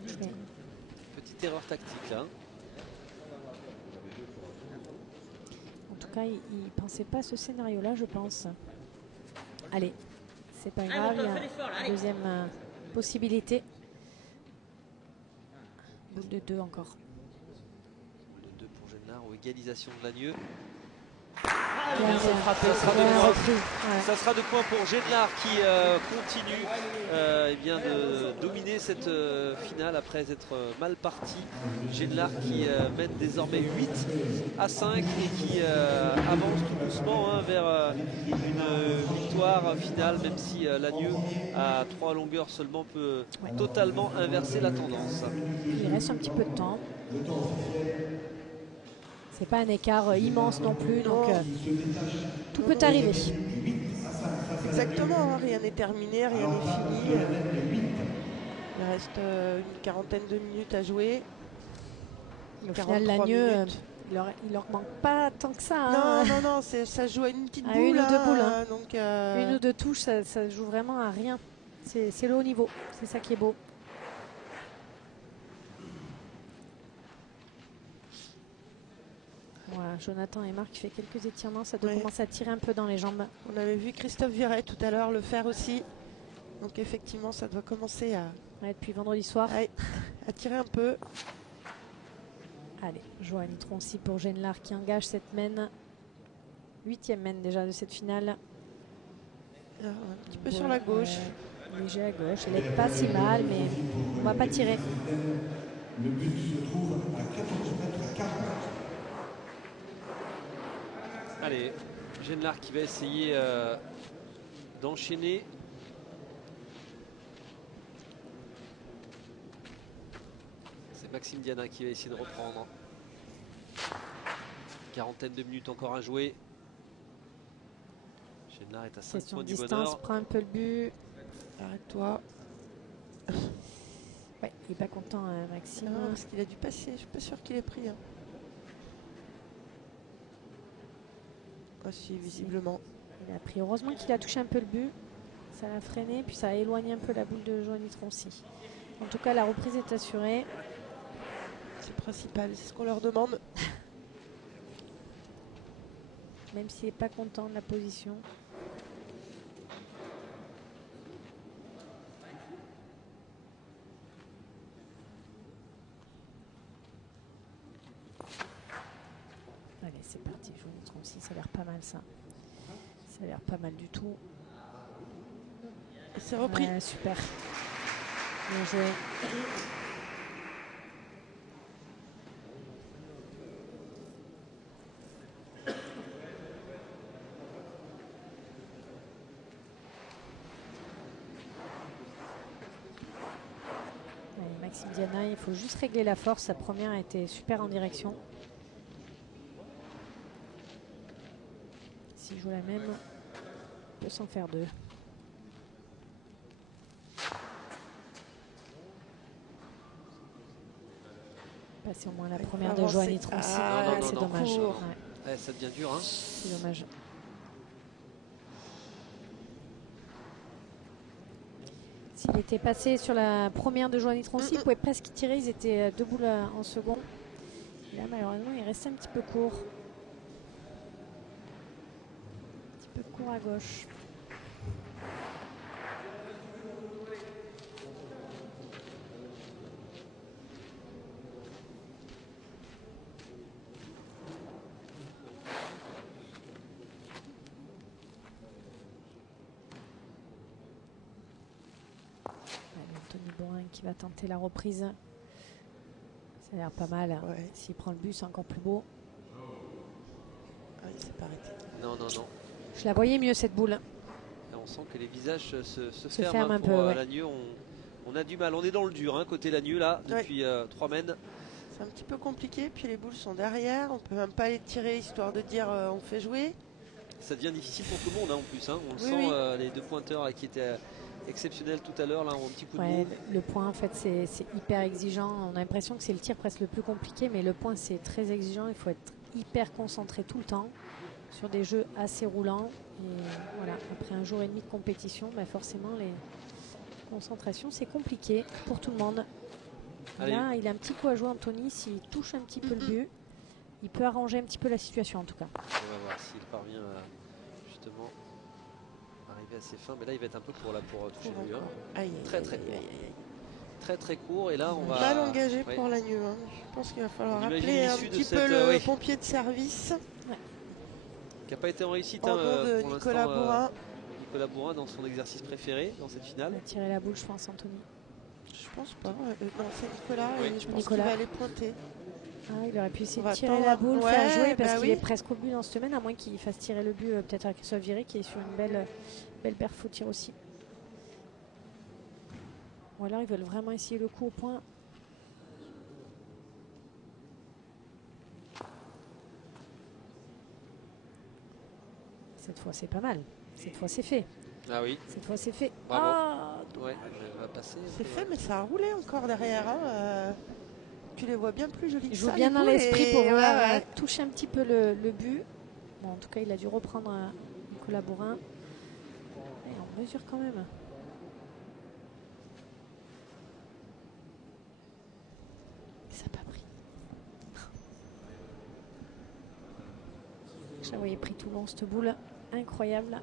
Petite erreur tactique là. en tout cas, il pensait pas à ce scénario-là, je pense. Allez, c'est pas grave. Il y a une deuxième possibilité. Boule de 2 encore. Boule de 2 pour Genlard ou égalisation de Lagnieu. Bien frappé, ça sera de bien points. repris, ouais. Ça sera 2 points pour Genlard qui continue eh bien de dominer cette finale après être mal parti. Genlard qui mène désormais 8-5 et qui avance tout doucement hein, vers une victoire finale, même si Lagnieu à 3 longueurs seulement peut Ouais. totalement inverser la tendance. Il reste un petit peu de temps. C'est pas un écart immense non plus, donc tout peut arriver. Exactement, hein, rien n'est terminé, rien n'est fini. Il reste une quarantaine de minutes à jouer. Au final, 43 Lagnieu, minutes. il leur manque pas tant que ça. Hein. Non, ça se joue à une petite À boule. une ou deux hein, boules, hein. Donc, Une ou deux touches, ça joue vraiment à rien. C'est le haut niveau, c'est ça qui est beau. Voilà, Jonathan et Marc qui fait quelques étirements, ça doit Ouais. commencer à tirer un peu dans les jambes. on avait vu Christophe Viret tout à l'heure le faire aussi. Donc effectivement, ça doit commencer Ouais, depuis vendredi soir. à tirer un peu. Allez, Joanie Troncy pour Genlard qui engage cette mène. 8e mène déjà de cette finale. Un petit peu sur la gauche. Léger à gauche. Elle n'est pas si mal, mais on va pas tirer. Le but se trouve à 14 mètres 40. Allez, Genlard qui va essayer d'enchaîner. C'est Maxime Diana qui va essayer de reprendre. Quarantaine de minutes encore à jouer. Genlard est à 5 Question points de du distance, bonheur. prend un peu le but. Arrête-toi. Ouais, il n'est pas content, Maxime. Non, parce qu'il a dû passer. Je suis pas sûr qu'il ait pris. Hein. Ah si, visiblement. Il a pris. Heureusement qu'il a touché un peu le but. Ça l'a freiné, puis ça a éloigné un peu la boule de Joanie Troncy. En tout cas, la reprise est assurée. C'est le principal, c'est ce qu'on leur demande. Même s'il n'est pas content de la position. Allez, c'est parti, jaune et 36, ça a l'air pas mal ça. Ça a l'air pas mal du tout. C'est repris. Ouais, super. Bien joué. Allez, Maxime Diana, il faut juste régler la force. Sa première a été super en direction. S'il joue la même, il peut s'en faire deux. Passer au moins la première de Joanie Troncy. Ah, c'est non, dommage. non. Ouais, Ouais, ça devient dur. Hein. c'est dommage. S'il était passé sur la première de Joanie Troncy, il pouvait presque tirer. Ils étaient deux boules en second. Là, malheureusement, il restait un petit peu court. Un petit peu court à gauche. Anthony Boin qui va tenter la reprise. Ça a l'air pas mal. Ouais. S'il prend le but, c'est encore plus beau. Ah, il s'est pas arrêté. Non, non, non. Je la voyais mieux cette boule. Et on sent que les visages se Se ferment ferment un pour peu, ouais. Lagneux. On a du mal. On est dans le dur hein, côté Lagneux là depuis 3 mènes. C'est un petit peu compliqué, puis les boules sont derrière. On peut même pas les tirer histoire de dire on fait jouer. Ça devient difficile pour tout le monde hein, en plus. Hein. On le Oui, sent, oui. les deux pointeurs là, qui étaient exceptionnels tout à l'heure, là, ont un petit coup de Ouais, mou. le point, en fait, c'est hyper exigeant. On a l'impression que c'est le tir presque le plus compliqué, mais le point, c'est très exigeant. Il faut être hyper concentré tout le temps sur des jeux assez roulants. Et voilà, après un jour et demi de compétition, bah forcément, les concentrations, c'est compliqué pour tout le monde. Allez. Là, il a un petit coup à jouer, Anthony. S'il touche un petit peu le but, il peut arranger un petit peu la situation, en tout cas. On va voir s'il parvient à justement arriver à ses fins. Mais là, il va être un peu court là, pour toucher le but. Hein. Aïe, aïe, Très, aïe, très aïe, court. aïe, aïe. Très très court. Et là, on va. Mal engagé Ouais. pour Lagneux. Hein. Je pense qu'il va falloir On imagine appeler un l'issue de petit cette, peu le oui. pompier de service. Qui n'a pas été en réussite En hein, nom de pour Nicolas l'instant, Bourrin. Nicolas Bourrin dans son exercice préféré dans cette Il finale. va tirer la boule, je pense, Anthony. Je pense pas. Non, c'est Nicolas Oui. et je pense qu'il Nicolas. va aller pointer. Ah, il aurait pu essayer On de va tirer attendre. la boule, Ouais, faire jouer, parce bah qu'il oui. est presque au but dans cette semaine, à moins qu'il fasse tirer le but peut-être à Christophe Viré, qui est sur une belle perfo tir aussi. Ou alors ils veulent vraiment essayer le coup au point. Cette fois c'est pas mal. Cette fois c'est fait. Ah oui, Cette fois c'est fait. Bravo. Ah, ouais, elle va passer. C'est fait, mais ça a roulé encore derrière. Hein. Tu les vois bien plus jolies que il joue ça, bien les dans boules, l'esprit et- pour ouais, vouloir ouais. toucher un petit peu le but. Bon, en tout cas, il a dû reprendre Nicolas Bourrin. Et on mesure quand même. Ça n'a pas pris. Je la voyais pris tout long, cette boule. Incroyable.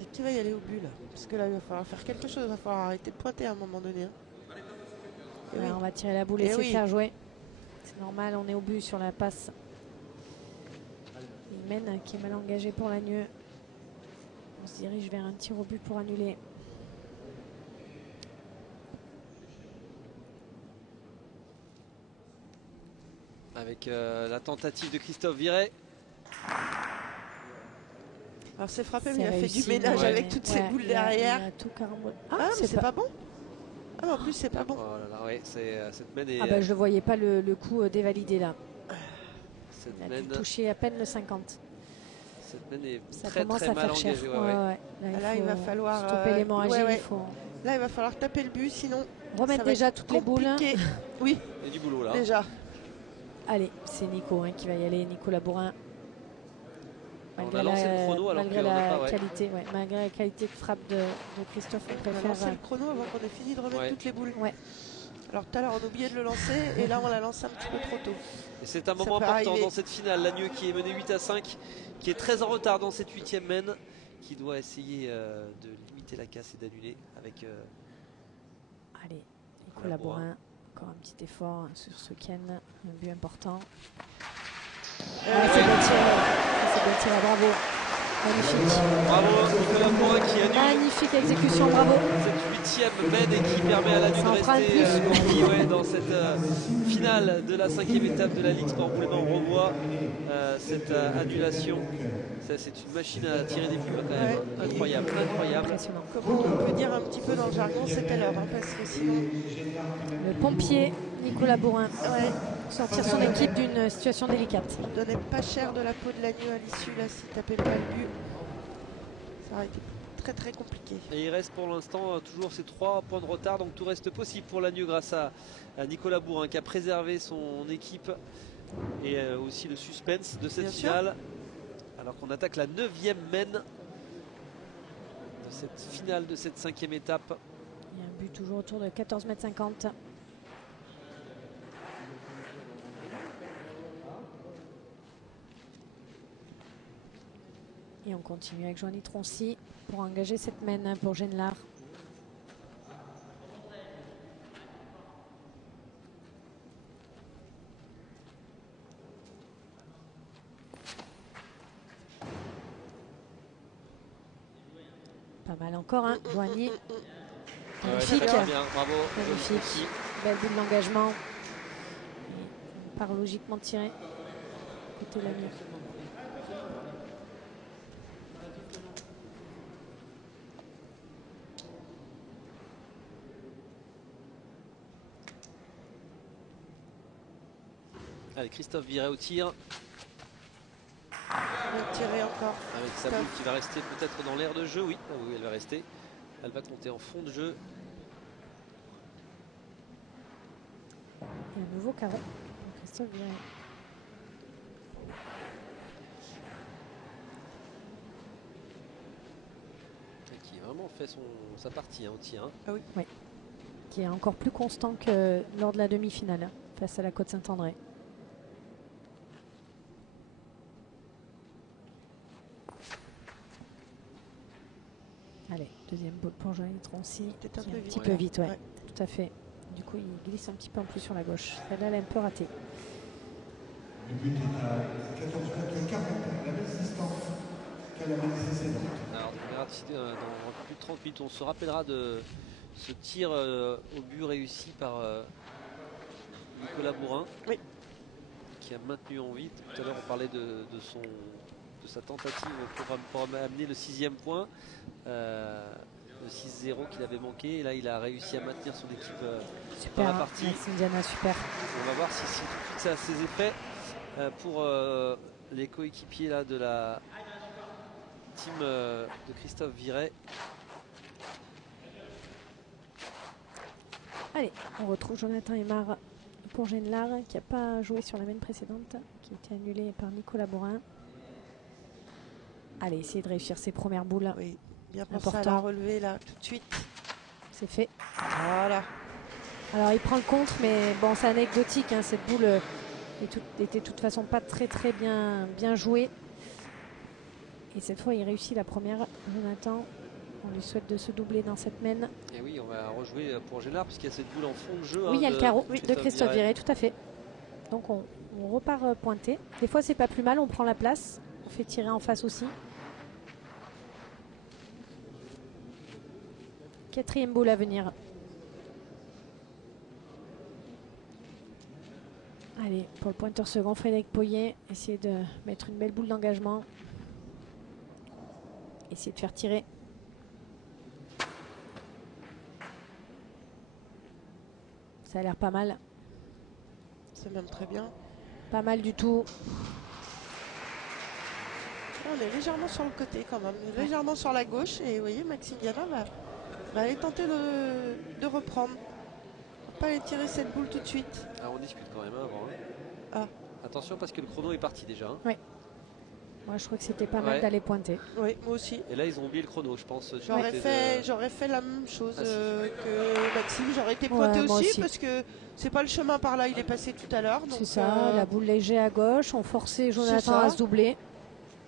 Et qui va y aller au but là? Parce que là, il va falloir faire quelque chose. Il va falloir arrêter de pointer à un moment donné. Hein. Et Ouais, oui. on va tirer la boule et Eh essayer oui. de faire jouer. C'est normal, on est au but sur la passe. Il mène, qui est mal engagé pour Lagneux. On se dirige vers un tir au but pour annuler. Avec la tentative de Christophe Viré. Alors c'est frappé, mais C'est il a fait réussi, du ménage ouais. avec toutes ces boules derrière. Il a tout carambole. Ah, mais c'est pas bon. Ah, mais en plus, c'est pas bon. Oh là là, ouais, cette mène est. Ah bah je ne voyais pas le coup dévalidé là. cette Il a mène, dû toucher à peine le 50. cette mène est Ça très commence très à mal faire cher. engagée. Ouais, Ouais, ouais. ouais. Là, il va faut falloir, stopper l'hémorragie. ouais, ouais. Il faut Là, il va falloir taper le but, sinon remettre ça va déjà être toutes les boules. compliqué. Oui, Il y a du boulot là. déjà. Allez, c'est Nico qui va y aller, Nicolas Bourrin. On a lancé le chrono alors malgré qu'on n'a la pas, ouais. qualité, ouais, malgré la qualité de frappe de Christophe, on On va préfère. lancer le chrono avant qu'on ait fini de remettre Ouais. toutes les boules. Ouais. Alors tout à l'heure, on a oublié de le lancer et là, on l'a lancé un petit peu trop tôt. Et c'est un Ça moment peut important arriver. dans cette finale. Lagneux qui est mené 8-5, qui est très en retard dans cette 8e mène, qui doit essayer de limiter la casse et d'annuler avec. Allez, Nicolas Bourrin, encore un petit effort sur ce Ken, un but important. Ouais. C'est bon tir. bien tiré, bravo. Magnifique. Bravo Nicolas Bourrin qui annule Magnifique exécution, bravo. cette 8e mène et qui permet à la Ça en de fera un rester plus. en vie, ouais, dans cette finale de la 5e étape de la Ligue Sport Boulet-Blanc. On revoit cette annulation. Ça, c'est une machine à tirer des bulles quand même. Ouais. Incroyable, incroyable. Impressionnant. Comme on peut dire un petit peu dans le jargon, c'était l'heure, hein, parce que sinon, Le pompier Nicolas Bourrin ouais, sortir son équipe d'une situation délicate. il donnait pas cher de la peau de l'agneau à l'issue, là, s'il tapait pas le but. Ça aurait été très très compliqué. Et il reste pour l'instant toujours ces 3 points de retard, donc tout reste possible pour l'Agneau grâce à Nicolas Bourrin qui a préservé son équipe et aussi le suspense de cette Bien sûr. finale. Alors qu'on attaque la 9e mène de cette finale de cette 5e étape. Il y a un but toujours autour de 14,50 m. Et on continue avec Joanie Troncy pour engager cette mène pour Genelard. Pas mal encore, hein, Joanie. Magnifique. Très bien, bravo. Magnifique. Belle bulle d'engagement. On part logiquement de tirer. Côté l'agneau. Allez, Christophe Viret au tir. Il va tirer encore. Avec sa boule qui va rester peut-être dans l'aire de jeu. Oui, ah oui, elle va rester. Elle va compter en fond de jeu. Et un nouveau carré. Christophe Viret. Et qui a vraiment fait sa partie au tir. Hein. Qui est encore plus constant que lors de la demi-finale face à la Côte-Saint-André. Allez, deuxième boule pour Joanie Troncy. Peut-être un Qui est peu un vite. petit peu vite, ouais, Ouais. tout à fait. Du coup, il glisse un petit peu en plus sur la gauche. Celle-là, elle est un peu ratée. Le but est à 14 mètres 40, la même distance qu'à la manche précédente. Alors, on verra dans plus de 30 minutes. On se rappellera de ce tir au but réussi par Nicolas Bourrin. Oui. Qui a maintenu en vie. Tout à l'heure, on parlait de sa tentative pour amener le 6e point. Le 6-0 qu'il avait manqué. Et là, il a réussi à maintenir son équipe dans la Super, partie. Maxime Diana, super. On va voir si tout de suite ça a ses effets pour les coéquipiers là, de la team de Christophe Viret. Allez, on retrouve Jonathan Aymar pour Genelard, qui n'a pas joué sur la mène précédente, qui a été annulée par Nicolas Bourrin. Allez, essayer de réussir ses premières boules. Oui, bien pensé à Important. la relever là, tout de suite. C'est fait. Voilà. Alors, il prend le contre, mais bon, c'est anecdotique. Hein, cette boule était de toute façon pas très bien jouée. Et cette fois, il réussit la première. Jonathan, on lui souhaite de se doubler dans cette mène. Et oui, on va rejouer pour Genelard puisqu'il y a cette boule en fond de jeu. Oui, il y a le carreau de de Christophe Viret, tout à fait. Donc, on repart pointé. Des fois, c'est pas plus mal, on prend la place. On fait tirer en face aussi. Quatrième boule à venir. Allez, pour le pointeur second, Frédéric Poyer, essayer de mettre une belle boule d'engagement. Essayer de faire tirer. Ça a l'air pas mal. C'est même très bien. Pas mal du tout. On est légèrement sur le côté quand même, légèrement sur la gauche. Et vous voyez, Maxime Diana va aller tenter de reprendre. Pas aller tirer cette boule tout de suite. Ah, on discute quand même hein, avant. Hein. Ah. Attention parce que le chrono est parti déjà. Hein. Moi, je crois que c'était pas mal Ouais. d'aller pointer. Oui, moi aussi. Et là, ils ont oublié le chrono, je pense. du J'aurais côté fait la même chose Ah, si. que Maxime. J'aurais été Ouais, pointé moi aussi, aussi. parce que c'est pas le chemin par là, il est passé tout à l'heure. C'est ça, la boule léger à gauche. On forçait Jonathan ça. à se doubler.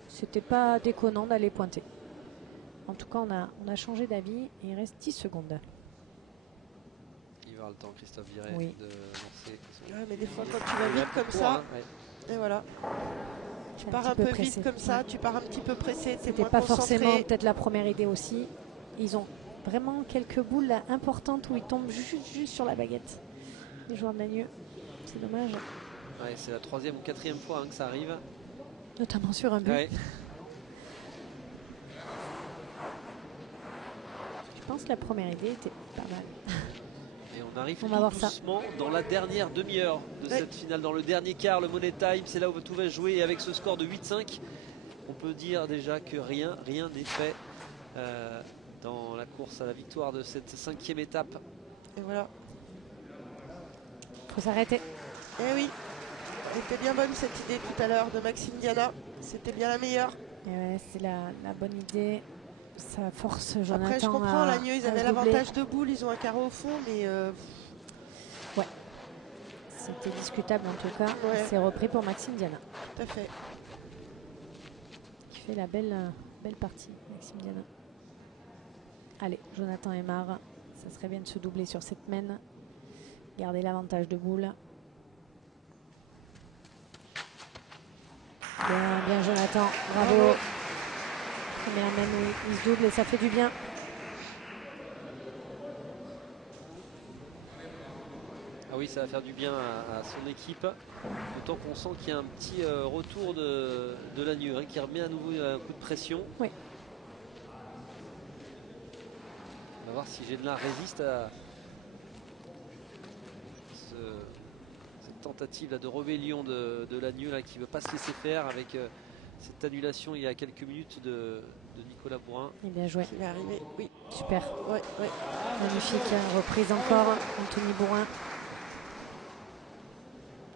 C'était pas déconnant d'aller pointer. En tout cas, on a changé d'avis et il reste 10 secondes. Il va avoir le temps, Christophe Viret, Oui. de lancer son... Ouais, mais des fois, quand tu vas Il est un vite peu comme court, ça, hein, ouais. et voilà. Tu pars un peu vite comme ça, tu pars un petit peu pressé, t'es C'était moins pas concentré. forcément peut-être la première idée aussi. Ils ont vraiment quelques boules là, importantes où ils tombent juste sur la baguette. Les joueurs de Nanieux, c'est dommage. Ouais, c'est la 3e ou 4e fois que ça arrive. Notamment sur un but. Ouais. Je pense que la première idée était pas mal. Et on arrive On va voir ça. doucement dans la dernière demi-heure de cette finale, dans le dernier quart, le Money Time. C'est là où tout va se jouer. Et avec ce score de 8-5, on peut dire déjà que rien n'est fait dans la course à la victoire de cette 5e étape. Et voilà. Faut s'arrêter. Eh oui, elle était bien bonne cette idée tout à l'heure de Maxime Diana. C'était bien la meilleure. Et ouais, c'est la bonne idée. Ça force Jonathan. Après, je comprends, à Lagnieux, ils avaient doubler. l'avantage de boule, ils ont un carreau au fond, mais Ouais. C'était discutable en tout cas. Ouais. C'est repris pour Maxime Diana. tout à fait. Qui fait la belle partie, Maxime Diana. Allez, Jonathan Aymar. Ça serait bien de se doubler sur cette mène. Garder l'avantage de boule. Bien Jonathan, bravo. Première mène où il se double et ça fait du bien. Ah oui, ça va faire du bien à son équipe. D'autant qu'on sent qu'il y a un petit retour de Lagnieux qui remet à nouveau un coup de pression. Oui. On va voir si Gédelin résiste à cette tentative là, de rébellion de Lagnieux qui ne veut pas se laisser faire avec cette annulation il y a quelques minutes de Nicolas Bourrin. Et bien joué. Il est arrivé, oui. Super. Ouais. Magnifique. Reprise encore. Anthony Bourrin.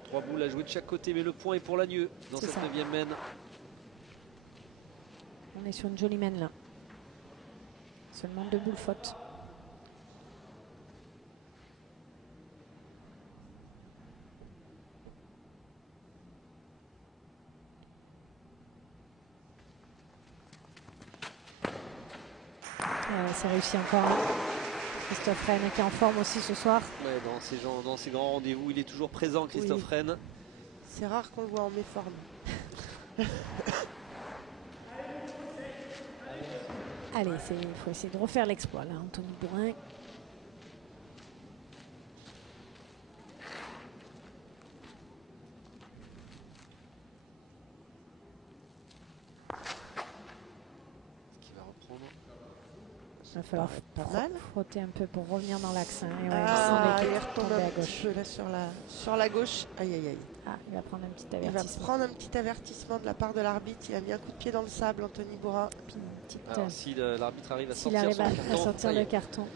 3 boules à jouer de chaque côté, mais le point est pour Lagnieux dans C'est cette ça. 9e mène. On est sur une jolie mène là. Seulement 2 boules fautes. C'est réussi encore. Christophe Rennes qui est en forme aussi ce soir. Ouais, dans ces grands rendez-vous, il est toujours présent, Christophe Rennes. C'est rare qu'on le voit en méforme. Allez, il faut essayer de refaire l'exploit là, Anthony Bourrin. Qui va reprendre. Il va falloir pas mal. frotter un peu pour revenir dans l'axe. Hein. Et ouais, Ah, il il est retombe tombé un à petit gauche. peu là sur la gauche. Aïe aïe aïe. Ah, il va prendre un petit Il va avertissement. prendre un petit avertissement de la part de l'arbitre. Il a mis un coup de pied dans le sable, Anthony Bourrin. Puis une petite, Alors si l'arbitre arrive à s'il sortir arrive son à carton, sortir ça y le est. carton.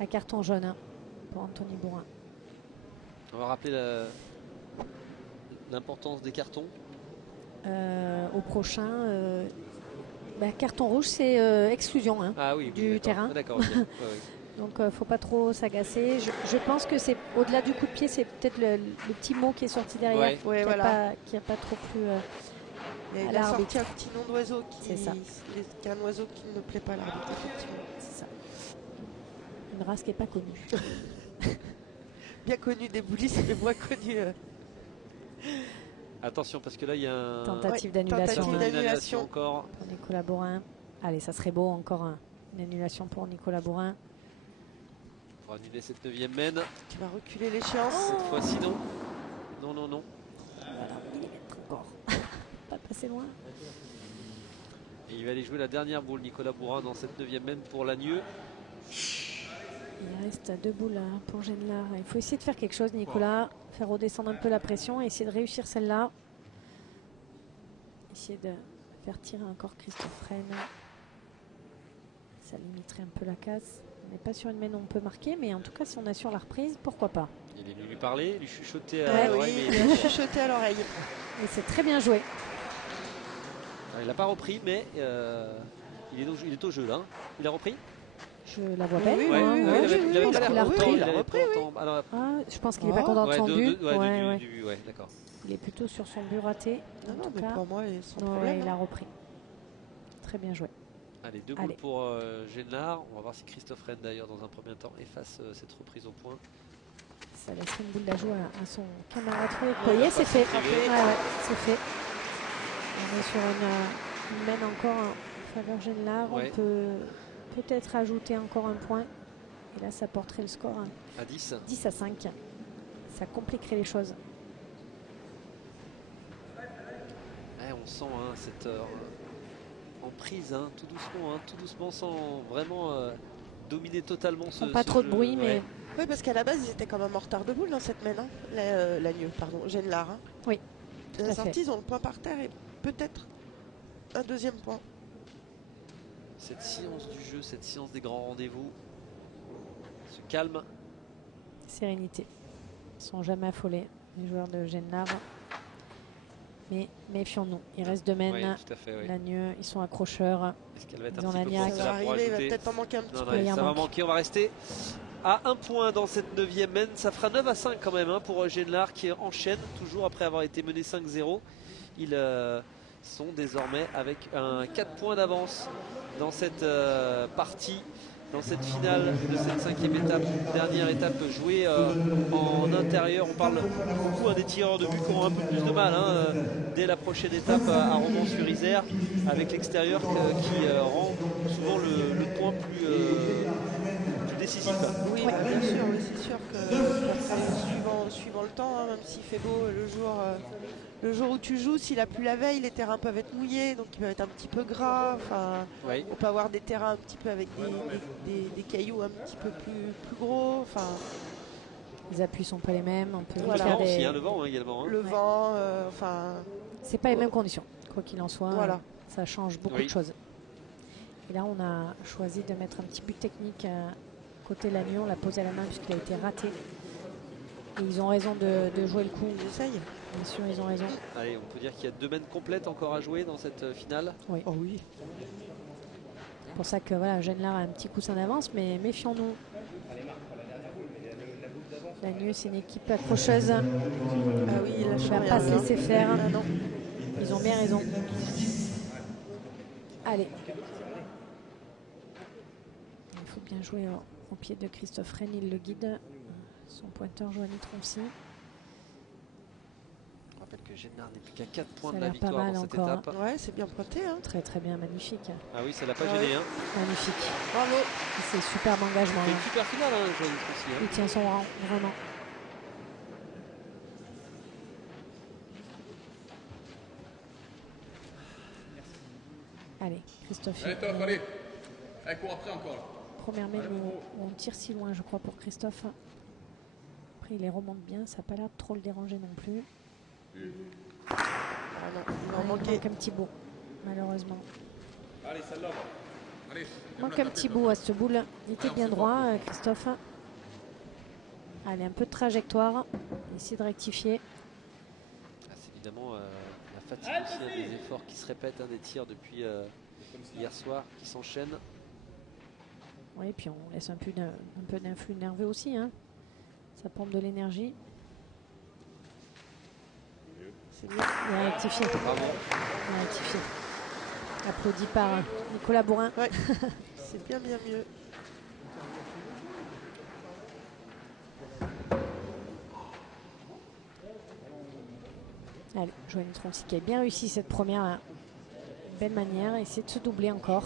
Un carton jaune hein, pour Anthony Bourrin. On va rappeler l'importance des cartons. Au prochain, carton rouge, c'est exclusion hein, Ah oui, du d'accord. terrain. Ah, d'accord, ok. Ouais, ouais. Donc faut pas trop s'agacer. Je pense que c'est au-delà du coup de pied, c'est peut-être le petit mot qui est sorti derrière, Ouais. Ouais, qui voilà. n'a pas trop plu. Il à a l'arbitre. sorti un petit nom d'oiseau C'est ça. qui est un oiseau qui ne plaît pas à l'arbitre, effectivement. C'est ça. Une race qui n'est pas connue. Bien connu des boulistes, mais moins connu. Attention parce que là il y a un Tentative Ouais, d'annulation tentative hein, d'annulation. encore. pour Nicolas Bourrin. Allez, ça serait beau encore une annulation pour Nicolas Bourrin. Pour annuler cette 9e mène. Qui va reculer l'échéance. Cette fois-ci non. Non. Voilà, millimètre encore. Pas passer loin. Et il va aller jouer la dernière boule Nicolas Bourrin dans cette 9e mène pour Lagnieux. Il reste 2 boules hein, pour Gédelin. Il faut essayer de faire quelque chose, Nicolas. Faire redescendre un peu la pression et essayer de réussir celle-là. Essayer de faire tirer encore Christophe Rennes. Ça limiterait un peu la casse. On n'est pas sur une mène où on peut marquer, mais en tout cas, si on assure la reprise, pourquoi pas. Il est venu lui parler, lui chuchoter à Ouais, l'oreille, Oui, mais il a chuchoté à l'oreille. Et c'est très bien joué. il n'a pas repris, mais il est au jeu là. Il a repris. Je la vois Oui, belle. oui, moi, oui, ouais, oui, je oui, il avait pense pas qu'il l'air a content, repris. il avait repris, pas autant- alors, Ah, je pense qu'il n'est pas content de ouais, son but. Ouais. du but, ouais, d'accord. Il est plutôt sur son but raté. Non, en non, tout mais cas. pour moi, sans Ouais, problème. il a repris. Très bien joué. Allez, 2 boules Allez. pour Gédelin. On va voir si Christophe Rennes d'ailleurs dans un premier temps efface cette reprise au point. Ça laisse une boule d'ajout à son camarade Frédéric Poirier. C'est fait. Ouais, c'est fait. On est sur une mène encore en faveur Genelard. Ouais. On peut peut-être ajouter encore un point. Et là, ça porterait le score À 10. 10 à 5. Ça compliquerait les choses. Ouais, on sent cette emprise, tout doucement, sans vraiment dominer totalement ce Pas trop de jeu. bruit, mais Ouais. Oui, parce qu'à la base, ils étaient quand même en retard de boule dans cette mène. Hein. L'Agneux, pardon, Genelard. Hein. Oui, La à sortie, ils ont le point par terre et peut-être un deuxième point. Cette science du jeu, cette science des grands rendez-vous, ce calme. sérénité. Ils ne sont jamais affolés, les joueurs de Genelard. Mais méfions-nous. Il reste 2 mènes. Oui, tout à fait. Oui. L'Agneux, ils sont accrocheurs. Est-ce qu'elle va être Ils un ont petit peu la niaque. forte Ça va là pour arriver, il va ajouter? peut-être en manquer un petit Non, peu. non, il y ça en va manque. manquer. On va rester à 1 point dans cette 9e mène. Ça fera 9 à 5 quand même pour Genelard qui enchaîne toujours après avoir été mené 5-0. Ils sont désormais avec un 4 points d'avance dans cette partie, dans cette finale de cette 5e étape, dernière étape jouée en intérieur. On parle beaucoup des tireurs de but qui auront un peu plus de mal dès la prochaine étape à Romans-sur-Isère, avec l'extérieur qui rend souvent le point plus décisif. Oui, bah, bien sûr, oui, c'est sûr que suivant le temps, même s'il fait beau le jour où tu joues, s'il a plu la veille, les terrains peuvent être mouillés, donc ils peuvent être un petit peu gras. Enfin, Oui. on peut avoir des terrains un petit peu avec des cailloux un petit peu plus gros. Enfin, Les appuis sont pas les mêmes. On peut Voilà. faire Le vent aussi, des... le vent également. le vent, enfin, C'est pas les mêmes conditions. Quoi qu'il en soit, voilà. ça change beaucoup Oui. de choses. Et là, on a choisi de mettre un petit but technique côté Lannion. On l'a posé à la main puisqu'il a été raté. Et ils ont raison de jouer le coup. Ils essayent. Bien sûr, ils ont raison. Allez, on peut dire qu'il y a 2 mènes complètes encore à jouer dans cette finale. Oui. Oh oui. C'est pour ça que voilà, Genelard a un petit coussin d'avance, mais méfions-nous. Lannion, c'est une équipe accrocheuse. Ah oui, il lâche Il va rien, pas se là. laisser faire. Ah non. Ils ont bien raison. Allez. Il faut bien jouer au pied de Christophe Rennes, il le guide. Son pointeur Joanny Troncy. Je rappelle que Genelard n'est plus qu'à 4 points Ça de a la l'air pas victoire mal dans cette encore, étape. Ouais, c'est bien pointé. Hein. Très très bien, magnifique. Ah oui, ça l'a pas Ah gêné. oui. Magnifique. Bravo. Il C'est superbe engagement. fait Là. une super finale, Joanny Troncy. Il tient son rang, vraiment. Allez, Christophe. Allez, Top, allez. Allez, cours après encore. Là. Première mène où on tire si loin, je crois, pour Christophe. Après, il les remonte bien. Ça n'a pas l'air de trop le déranger non plus. Ah non, il va en Il manquer. manque un petit bout, malheureusement. Allez, celle-là. Allez. Il manque un petit bout à ce boule. Il était bien droit, Christophe. Allez, un peu de trajectoire. Essayer de rectifier. Ah, c'est évidemment la fatigue aussi, des efforts qui se répètent, des tirs depuis hier soir qui s'enchaînent. Oui, puis on laisse un peu d'influx nerveux aussi. Hein. Ça pompe de l'énergie. C'est bien. Il a rectifié. Bravo. Il a rectifié. Applaudi par Nicolas Bourrin. Ouais. C'est bien mieux. Allez, Joanny Troncy qui a bien réussi cette première belle manière. Essayer de se doubler encore.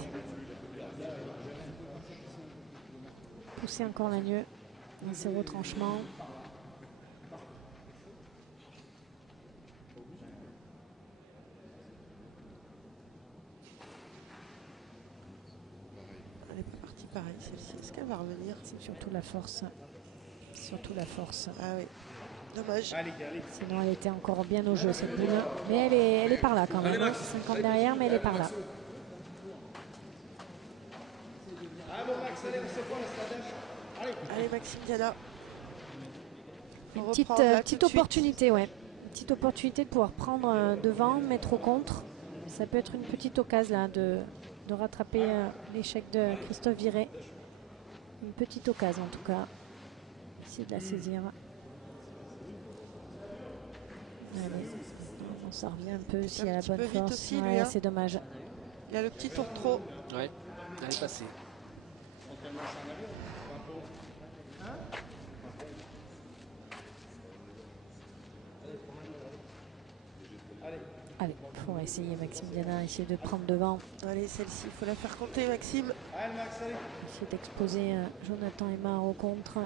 Pousser encore Lannieux dans ses retranchements. Elle est pas partie pareil celle-ci. Est-ce qu'elle va revenir? C'est surtout la force. Surtout la force. Ah oui. Dommage. Sinon, elle était encore bien au jeu, cette boule. Mais elle est par là quand même. Hein. 50 derrière, mais elle est par là. Allez, Maxime Diana. Une On petite, reprend là, petite tout de suite. opportunité, ouais. Une petite opportunité de pouvoir prendre devant, mettre au contre. Ça peut être une petite occasion là de rattraper l'échec de Christophe Viré. Une petite occasion en tout cas. Essayer de la saisir. Allez. On s'en revient un peu s'il y a la petit bonne peu vite force. aussi, lui, Ouais, hein. c'est dommage. Il y a le petit tour trop. Ouais, elle est passée. Allez, il faut essayer Maxime Diana, essayer de prendre devant, Allez, celle-ci, il faut la faire compter, Maxime. essayer d'exposer Jonathan Aymar au contre.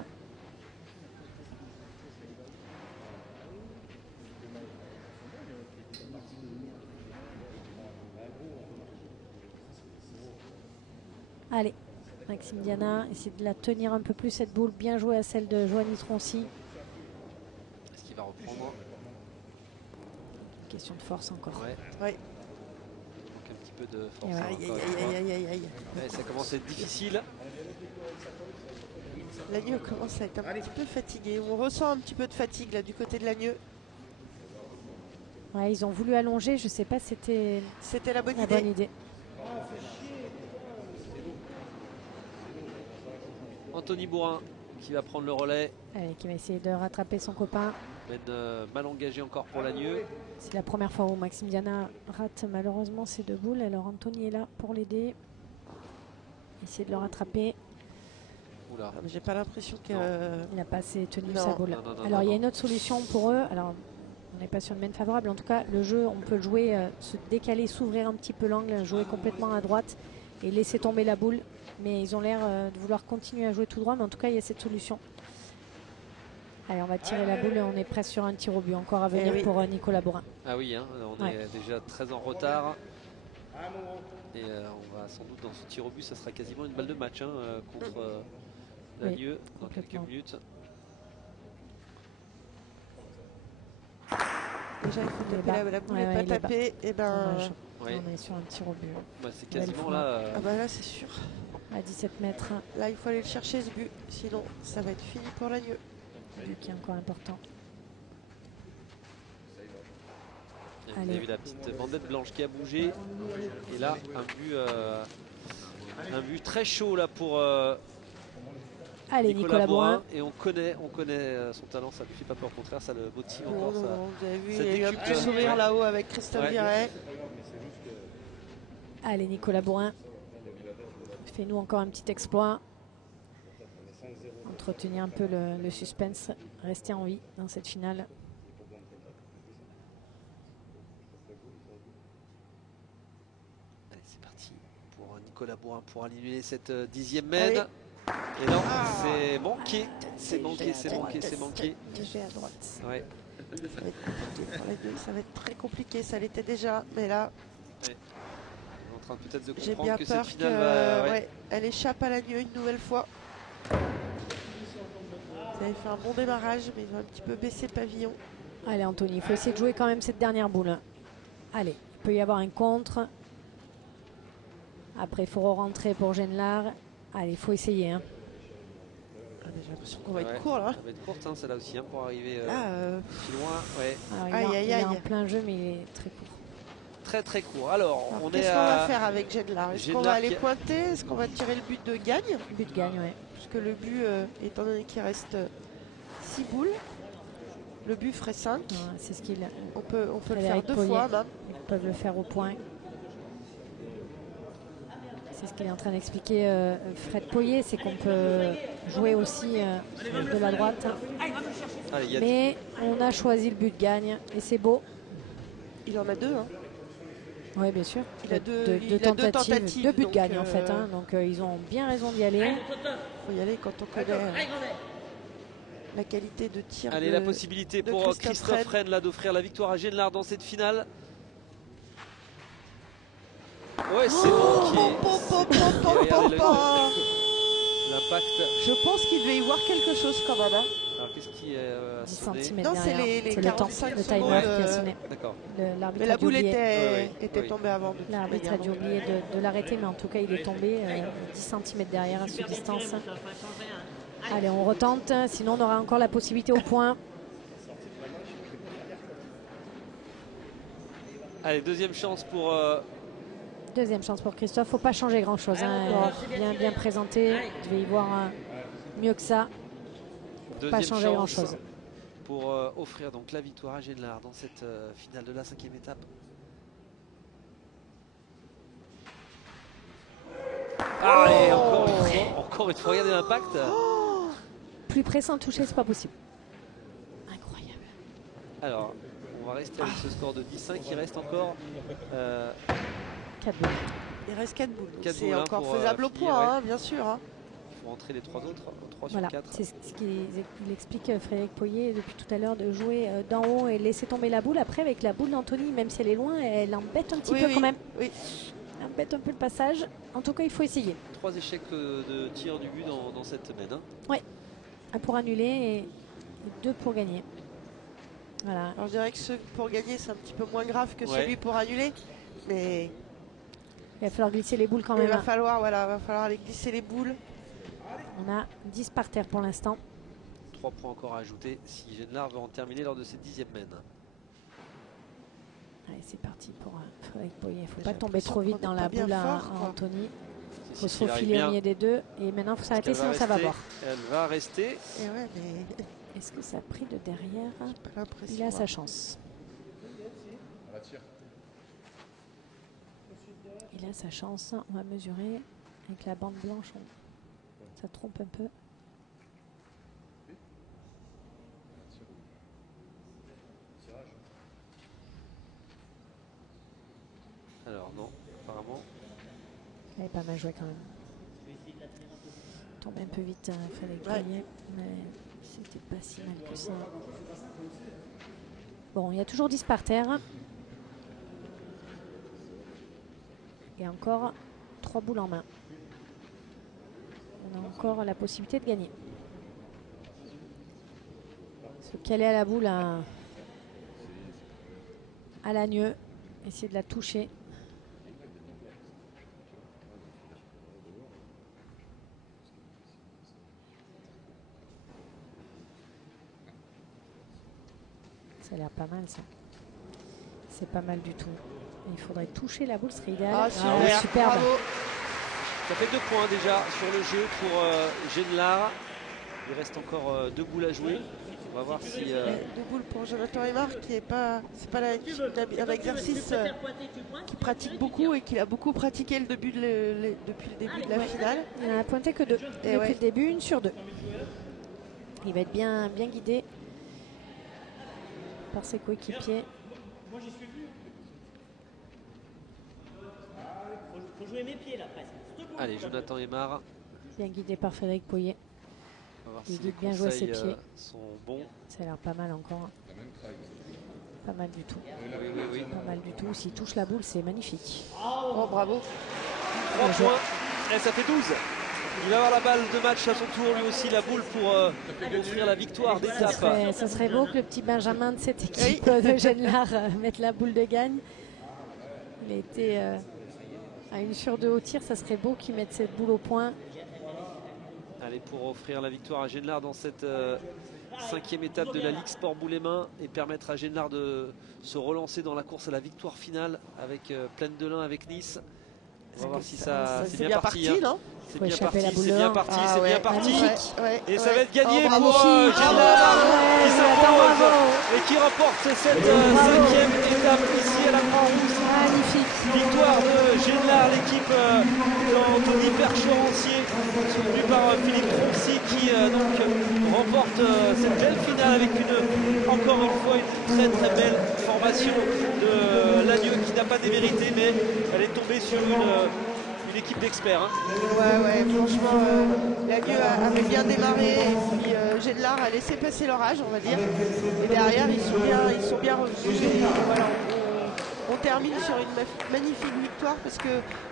Allez, Maxime Diana, essayer de la tenir un peu plus cette boule, bien jouée à celle de Joanie Troncy. Est-ce qu'il va reprendre? Question de force encore. Ouais. Ouais. Donc un petit peu de force. Et ouais. hein, Aïe, encore aïe, une fois. aïe, aïe, aïe, aïe. Ouais, ça commence à être difficile. L'agneau commence à être un petit peu fatigué. On ressent un petit peu de fatigue là du côté de l'agneau. Ouais, ils ont voulu allonger, je ne sais pas si c'était C'était la bonne la idée. bonne idée. Anthony Bourrin qui va prendre le relais. Allez, qui va essayer de rattraper son copain. Mène mal engagé encore pour l'Agneux. C'est la première fois où Maxime Diana rate malheureusement ses deux boules. Alors Anthony est là pour l'aider. Essayer de le rattraper. Oula. Ah, mais j'ai pas l'impression que. Il n'a pas assez tenu Non. sa boule. Non, non, non, Alors il y a non. une autre solution pour eux. Alors on n'est pas sur une main favorable. En tout cas, le jeu, on peut le jouer, se décaler, s'ouvrir un petit peu l'angle, jouer complètement à droite et laisser tomber la boule. Mais ils ont l'air de vouloir continuer à jouer tout droit. Mais en tout cas, il y a cette solution. Allez, on va tirer la boule et on est presque sur un tir au but. Encore à venir oui. pour Nicolas Bourrin. Ah oui, hein, on Ouais. est déjà très en retard. Et on va sans doute dans ce tir au but, ça sera quasiment une balle de match hein, contre l'Agneux dans quelques complètement. minutes. Déjà, il faut Il est taper bas. la boule Ouais, n'est ouais, pas il est bas. tapée. Et ben. Dommage. Ouais. On est sur un tir au but. Bah, c'est Belle quasiment fois. là. Ah bah là, c'est sûr. À 17 mètres. Là, il faut aller le chercher ce but. Sinon, ça va être fini pour l'agneau. But qui est encore important. Vous Allez. avez vu la petite bandette blanche qui a bougé. Et là, un but très chaud là pour Allez, Nicolas Bourrin. Et on connaît son talent, ça ne lui fait pas peur, au contraire, ça le motive Non, encore. non, Ça. non, vous avez vu, ça il y a eu un décuple. petit sourire Ouais. là-haut avec Christophe Ouais. Viret. Allez, Nicolas Bourrin. Fais-nous encore un petit exploit. Entretenir un peu le suspense. Rester en vie dans cette finale. Allez, c'est parti pour Nicolas Bourrin pour aligner cette 10e mène. Allez. Et non, c'est manqué. C'est manqué, c'est manqué, c'est manqué. Léger à droite. Ouais. Ça va être compliqué pour les deux, ça va être très compliqué, ça l'était déjà, mais là, On est en train peut-être de j'ai comprendre bien que cette peur finale va. Ouais. ouais, elle échappe à l'agneau une nouvelle fois. Vous avez fait un bon démarrage, mais ils ont un petit peu baissé le pavillon. Allez, Anthony, il faut essayer de jouer quand même cette dernière boule. Allez, il peut y avoir un contre. Après, il faut rentrer pour Genelard. Allez, il faut essayer. Hein. Ah, mais j'ai l'impression qu'on va Ouais. être court là. Ça va être courte, hein, celle-là aussi, hein, pour arriver Là, si loin. Ouais. Alors, Aïe, aïe, il est en aïe. plein jeu, mais il est très court. Très très court. Alors, alors, on est qu'est-ce qu'on va à. faire avec Genelard? Est-ce qu'on Genelard va aller qui- pointer? Est-ce qu'on va tirer le but de gagne? But de gagne, ouais. Puisque le but, étant donné qu'il reste 6 boules, le but ferait 5. Ouais, c'est ce qu'il On peut le faire Frédéric 2 Poirier. fois même. Ils peuvent le faire au point. C'est ce qu'il est en train d'expliquer Fred Poirier, c'est qu'on peut jouer aussi de la droite. Allez, il y a Mais on a choisi le but de gagne et c'est beau. Il en a 2. Hein. Oui, bien sûr. Il a deux- il deux a deux tentatives, tentatives, deux buts de donc, gagne en fait. Hein. Donc ils ont bien raison d'y aller. Faut y aller quand on connaît la qualité de tir. Allez, de- la possibilité de pour Christophe Christophe Rennes là d'offrir la victoire à Genelard dans cette finale. Ouais, c'est manqué. Regardez l'impact. Je pense qu'il devait y voir quelque chose quand même. Hein. Alors qu'est-ce qui est 10 sonné? cm Non, c'est derrière. les C'est le temps, 45 le timer secondes, qui a sonné. D'accord. L'arbitre Mais la a dû boule oublier. était oui. tombée avant. de toute L'arbitre a manière, dû donc, oublier de l'arrêter, mais en tout cas il est tombé 10 cm derrière à cette distance. Allez, on retente, sinon on aura encore la possibilité au point. Allez, deuxième chance pour. Deuxième chance pour Christophe, faut pas changer grand chose. Bien présenté, je vais y voir mieux que ça. Deuxième changer chance grand-chose. pour offrir donc la victoire à Genelard dans cette finale de la 5e étape. Allez, encore une fois, regardez l'impact. Plus près sans toucher, c'est pas possible. Incroyable. Alors, on On va rester avec ce score de 10-5. Il reste encore 4 boules. Il reste 4 boules. 4 C'est boules, hein, encore pour, faisable au finir, point, ouais. hein, bien sûr. Hein. Il faut rentrer les 3 autres. 3 Voilà, sur 4. c'est ce qu'il explique Frédéric Poyer depuis tout à l'heure, de jouer d'en haut et laisser tomber la boule. Après, avec la boule d'Anthony, même si elle est loin, elle embête un petit peu quand même. Oui. Elle embête un peu le passage. En tout cas, il faut essayer. 3 échecs de tir du but dans cette semaine. Hein. Oui, un pour annuler et 2 pour gagner. Voilà. Alors je dirais que ceux pour gagner, c'est un petit peu moins grave que Ouais. celui pour annuler. Mais Il va falloir glisser les boules quand il même. va falloir aller glisser les boules. On a 10 par terre pour l'instant. 3 points encore à ajouter si Genelard veut en terminer lors de cette 10e mène. Allez, c'est parti pour Frédéric Poyer. Il ne faut J'ai pas tomber l'impression trop vite qu'on dans est la pas bien boule à fort, quoi. Anthony. Il faut se S'il arrive faufiler au bien, milieu des deux. Et maintenant, il faut s'arrêter, est-ce qu'elle sinon ça va rester? voir. Elle va rester. Et ouais, mais Est-ce que ça a pris de derrière? j'ai pas l'impression. Il a hein. sa chance. Il a sa chance. On va mesurer avec la bande blanche. Ça trompe un peu. Alors non, apparemment. Elle est pas mal joué quand même. Tombé un peu vite, Frédéric Ouais. Poyer, mais c'était pas si mal que ça. Bon, il y a toujours 10 par terre. Et encore 3 boules en main. On a encore la possibilité de gagner. Se caler à la boule à Lagneux. Essayer de la toucher. Ça a l'air pas mal ça. C'est pas mal du tout. Il faudrait toucher la boule, ce serait idéal. Ah, super, superbe. bravo. Ça fait 2 points déjà sur le jeu pour Genelard. Il reste encore 2 boules à jouer. On va voir si... Deux boules pour Jonathan Aymar, qui est pas, c'est pas un exercice qu'il pratique beaucoup et qu'il a beaucoup pratiqué depuis le début de la finale. Il n'en a pointé que 2 Et depuis ouais. le début, 1 sur 2. Il va être bien guidé par ses coéquipiers. Faut jouer mes pieds là presque. Allez, Jonathan Aymar. Bien guidé par Frédéric Poyer. On va voir Il si dit les bien jouer ses conseils pieds. sont bons. Ça a l'air pas mal encore. Pas mal du tout. Oui. Pas mal du tout. S'il touche la boule, c'est magnifique. Oh, bravo. 3 points. Et ça fait 12. Il va avoir la balle de match à son tour, lui aussi, la boule pour offrir la victoire d'étape. Ça serait beau que le petit Benjamin de cette équipe de Genelard mette la boule de gagne. Il a été à 1 sur 2 au tir. Ça serait beau qu'il mette cette boule au point. Allez, pour offrir la victoire à Genelard dans cette 5e étape de la Ligue Sport Boulay-Main et permettre à Genelard de se relancer dans la course à la victoire finale avec Plaine de Lin avec Nice. On va voir si ça c'est bien parti. Hein. non? C'est Faut bien échapper parti, la boule c'est de bien un. parti, Ah c'est ouais, bien parti. Ouais, Et ça va être gagné oh, bravo. pour Magnifique. Genelard qui Ouais, s'impose bravo. et qui remporte cette 5e étape ici à la Croix-Rousse. Magnifique. Victoire de Genelard, l'équipe d'Anthony Perchorancier, soutenue par Philippe Troncy qui donc remporte cette belle finale avec encore une fois une très très belle formation de Lagneux qui n'a pas démérité, mais elle est tombée sur une équipe d'experts. Hein. Ouais, franchement, Lagneux avait bien démarré et puis Genelard a laissé passer leur âge, on va dire. Et derrière, ils sont bien revenus. Voilà, on termine sur une magnifique victoire parce que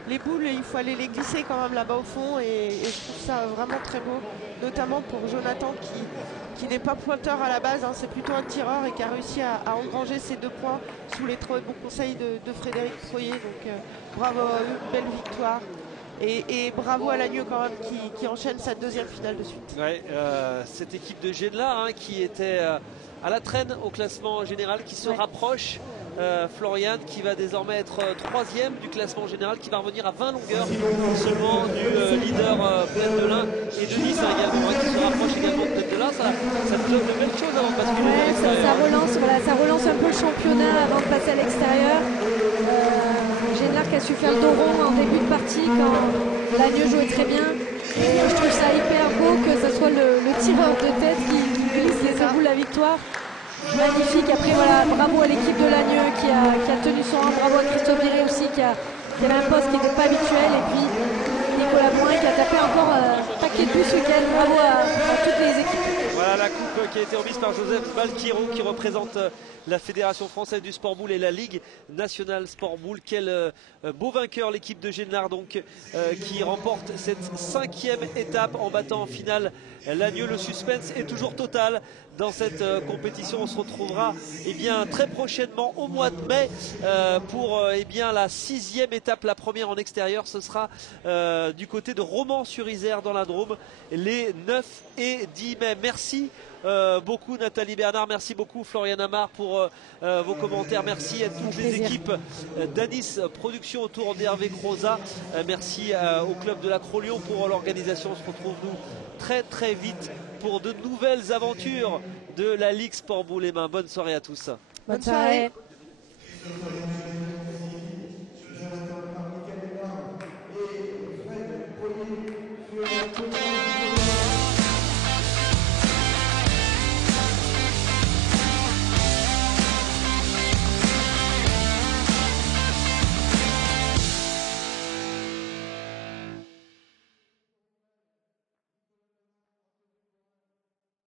les boules, il faut aller les glisser quand même là-bas au fond et je trouve ça vraiment très beau, notamment pour Jonathan qui n'est pas pointeur à la base, hein, c'est plutôt un tireur et qui a réussi à engranger ses 2 points sous les très bons conseils de Frédéric Poyer. Donc bravo à eux, belle victoire. Et bravo à Lagneux quand même qui enchaîne sa 2e finale de suite. Ouais, cette équipe de Genelard hein, qui était à la traîne au classement général, qui se rapproche. Florian qui va désormais être 3e du classement général, qui va revenir à 20 longueurs seulement du leader Plaine de Lin et de Nice hein, également, qui se rapproche également de Plaine de Lin. Ça nous donne de belles choses avant de basculer à l'extérieur. Ça relance un peu le championnat avant de passer à l'extérieur. Genelard qui a su faire le dos rond en début de partie quand Lagneux jouait très bien. Je trouve ça hyper beau que ce soit le tireur de tête qui glisse les deux boules la victoire. magnifique. Après voilà, bravo à l'équipe de Lagneux qui a tenu son rang, bravo à Christophe Viré aussi qui avait un poste qui n'était pas habituel, et puis Nicolas Boin qui a tapé encore un paquet de buts ce week-end. Bravo à toutes les équipes. Voilà la coupe qui a été remise par Joseph Balquiro qui représente la Fédération française du sport boule et la Ligue nationale sport boule. Quel beau vainqueur l'équipe de Génard donc qui remporte cette 5e étape en battant en finale Lagneux. Le suspense est toujours total dans cette compétition. On se retrouvera très prochainement au mois de mai pour la 6e étape, la première en extérieur. Ce sera du côté de Romans-sur-Isère dans la Drôme les 9 et 10 mai. Merci beaucoup Nathalie Bernard, merci beaucoup Florian Amar pour vos commentaires, merci à toutes les équipes d'Anis Production autour d'Hervé Croza, merci au club de l'Acro-Lyon pour l'organisation. On se retrouve nous très très vite pour de nouvelles aventures de la Ligue Sport Boule et Main. Bonne soirée à tous. Bonne soirée.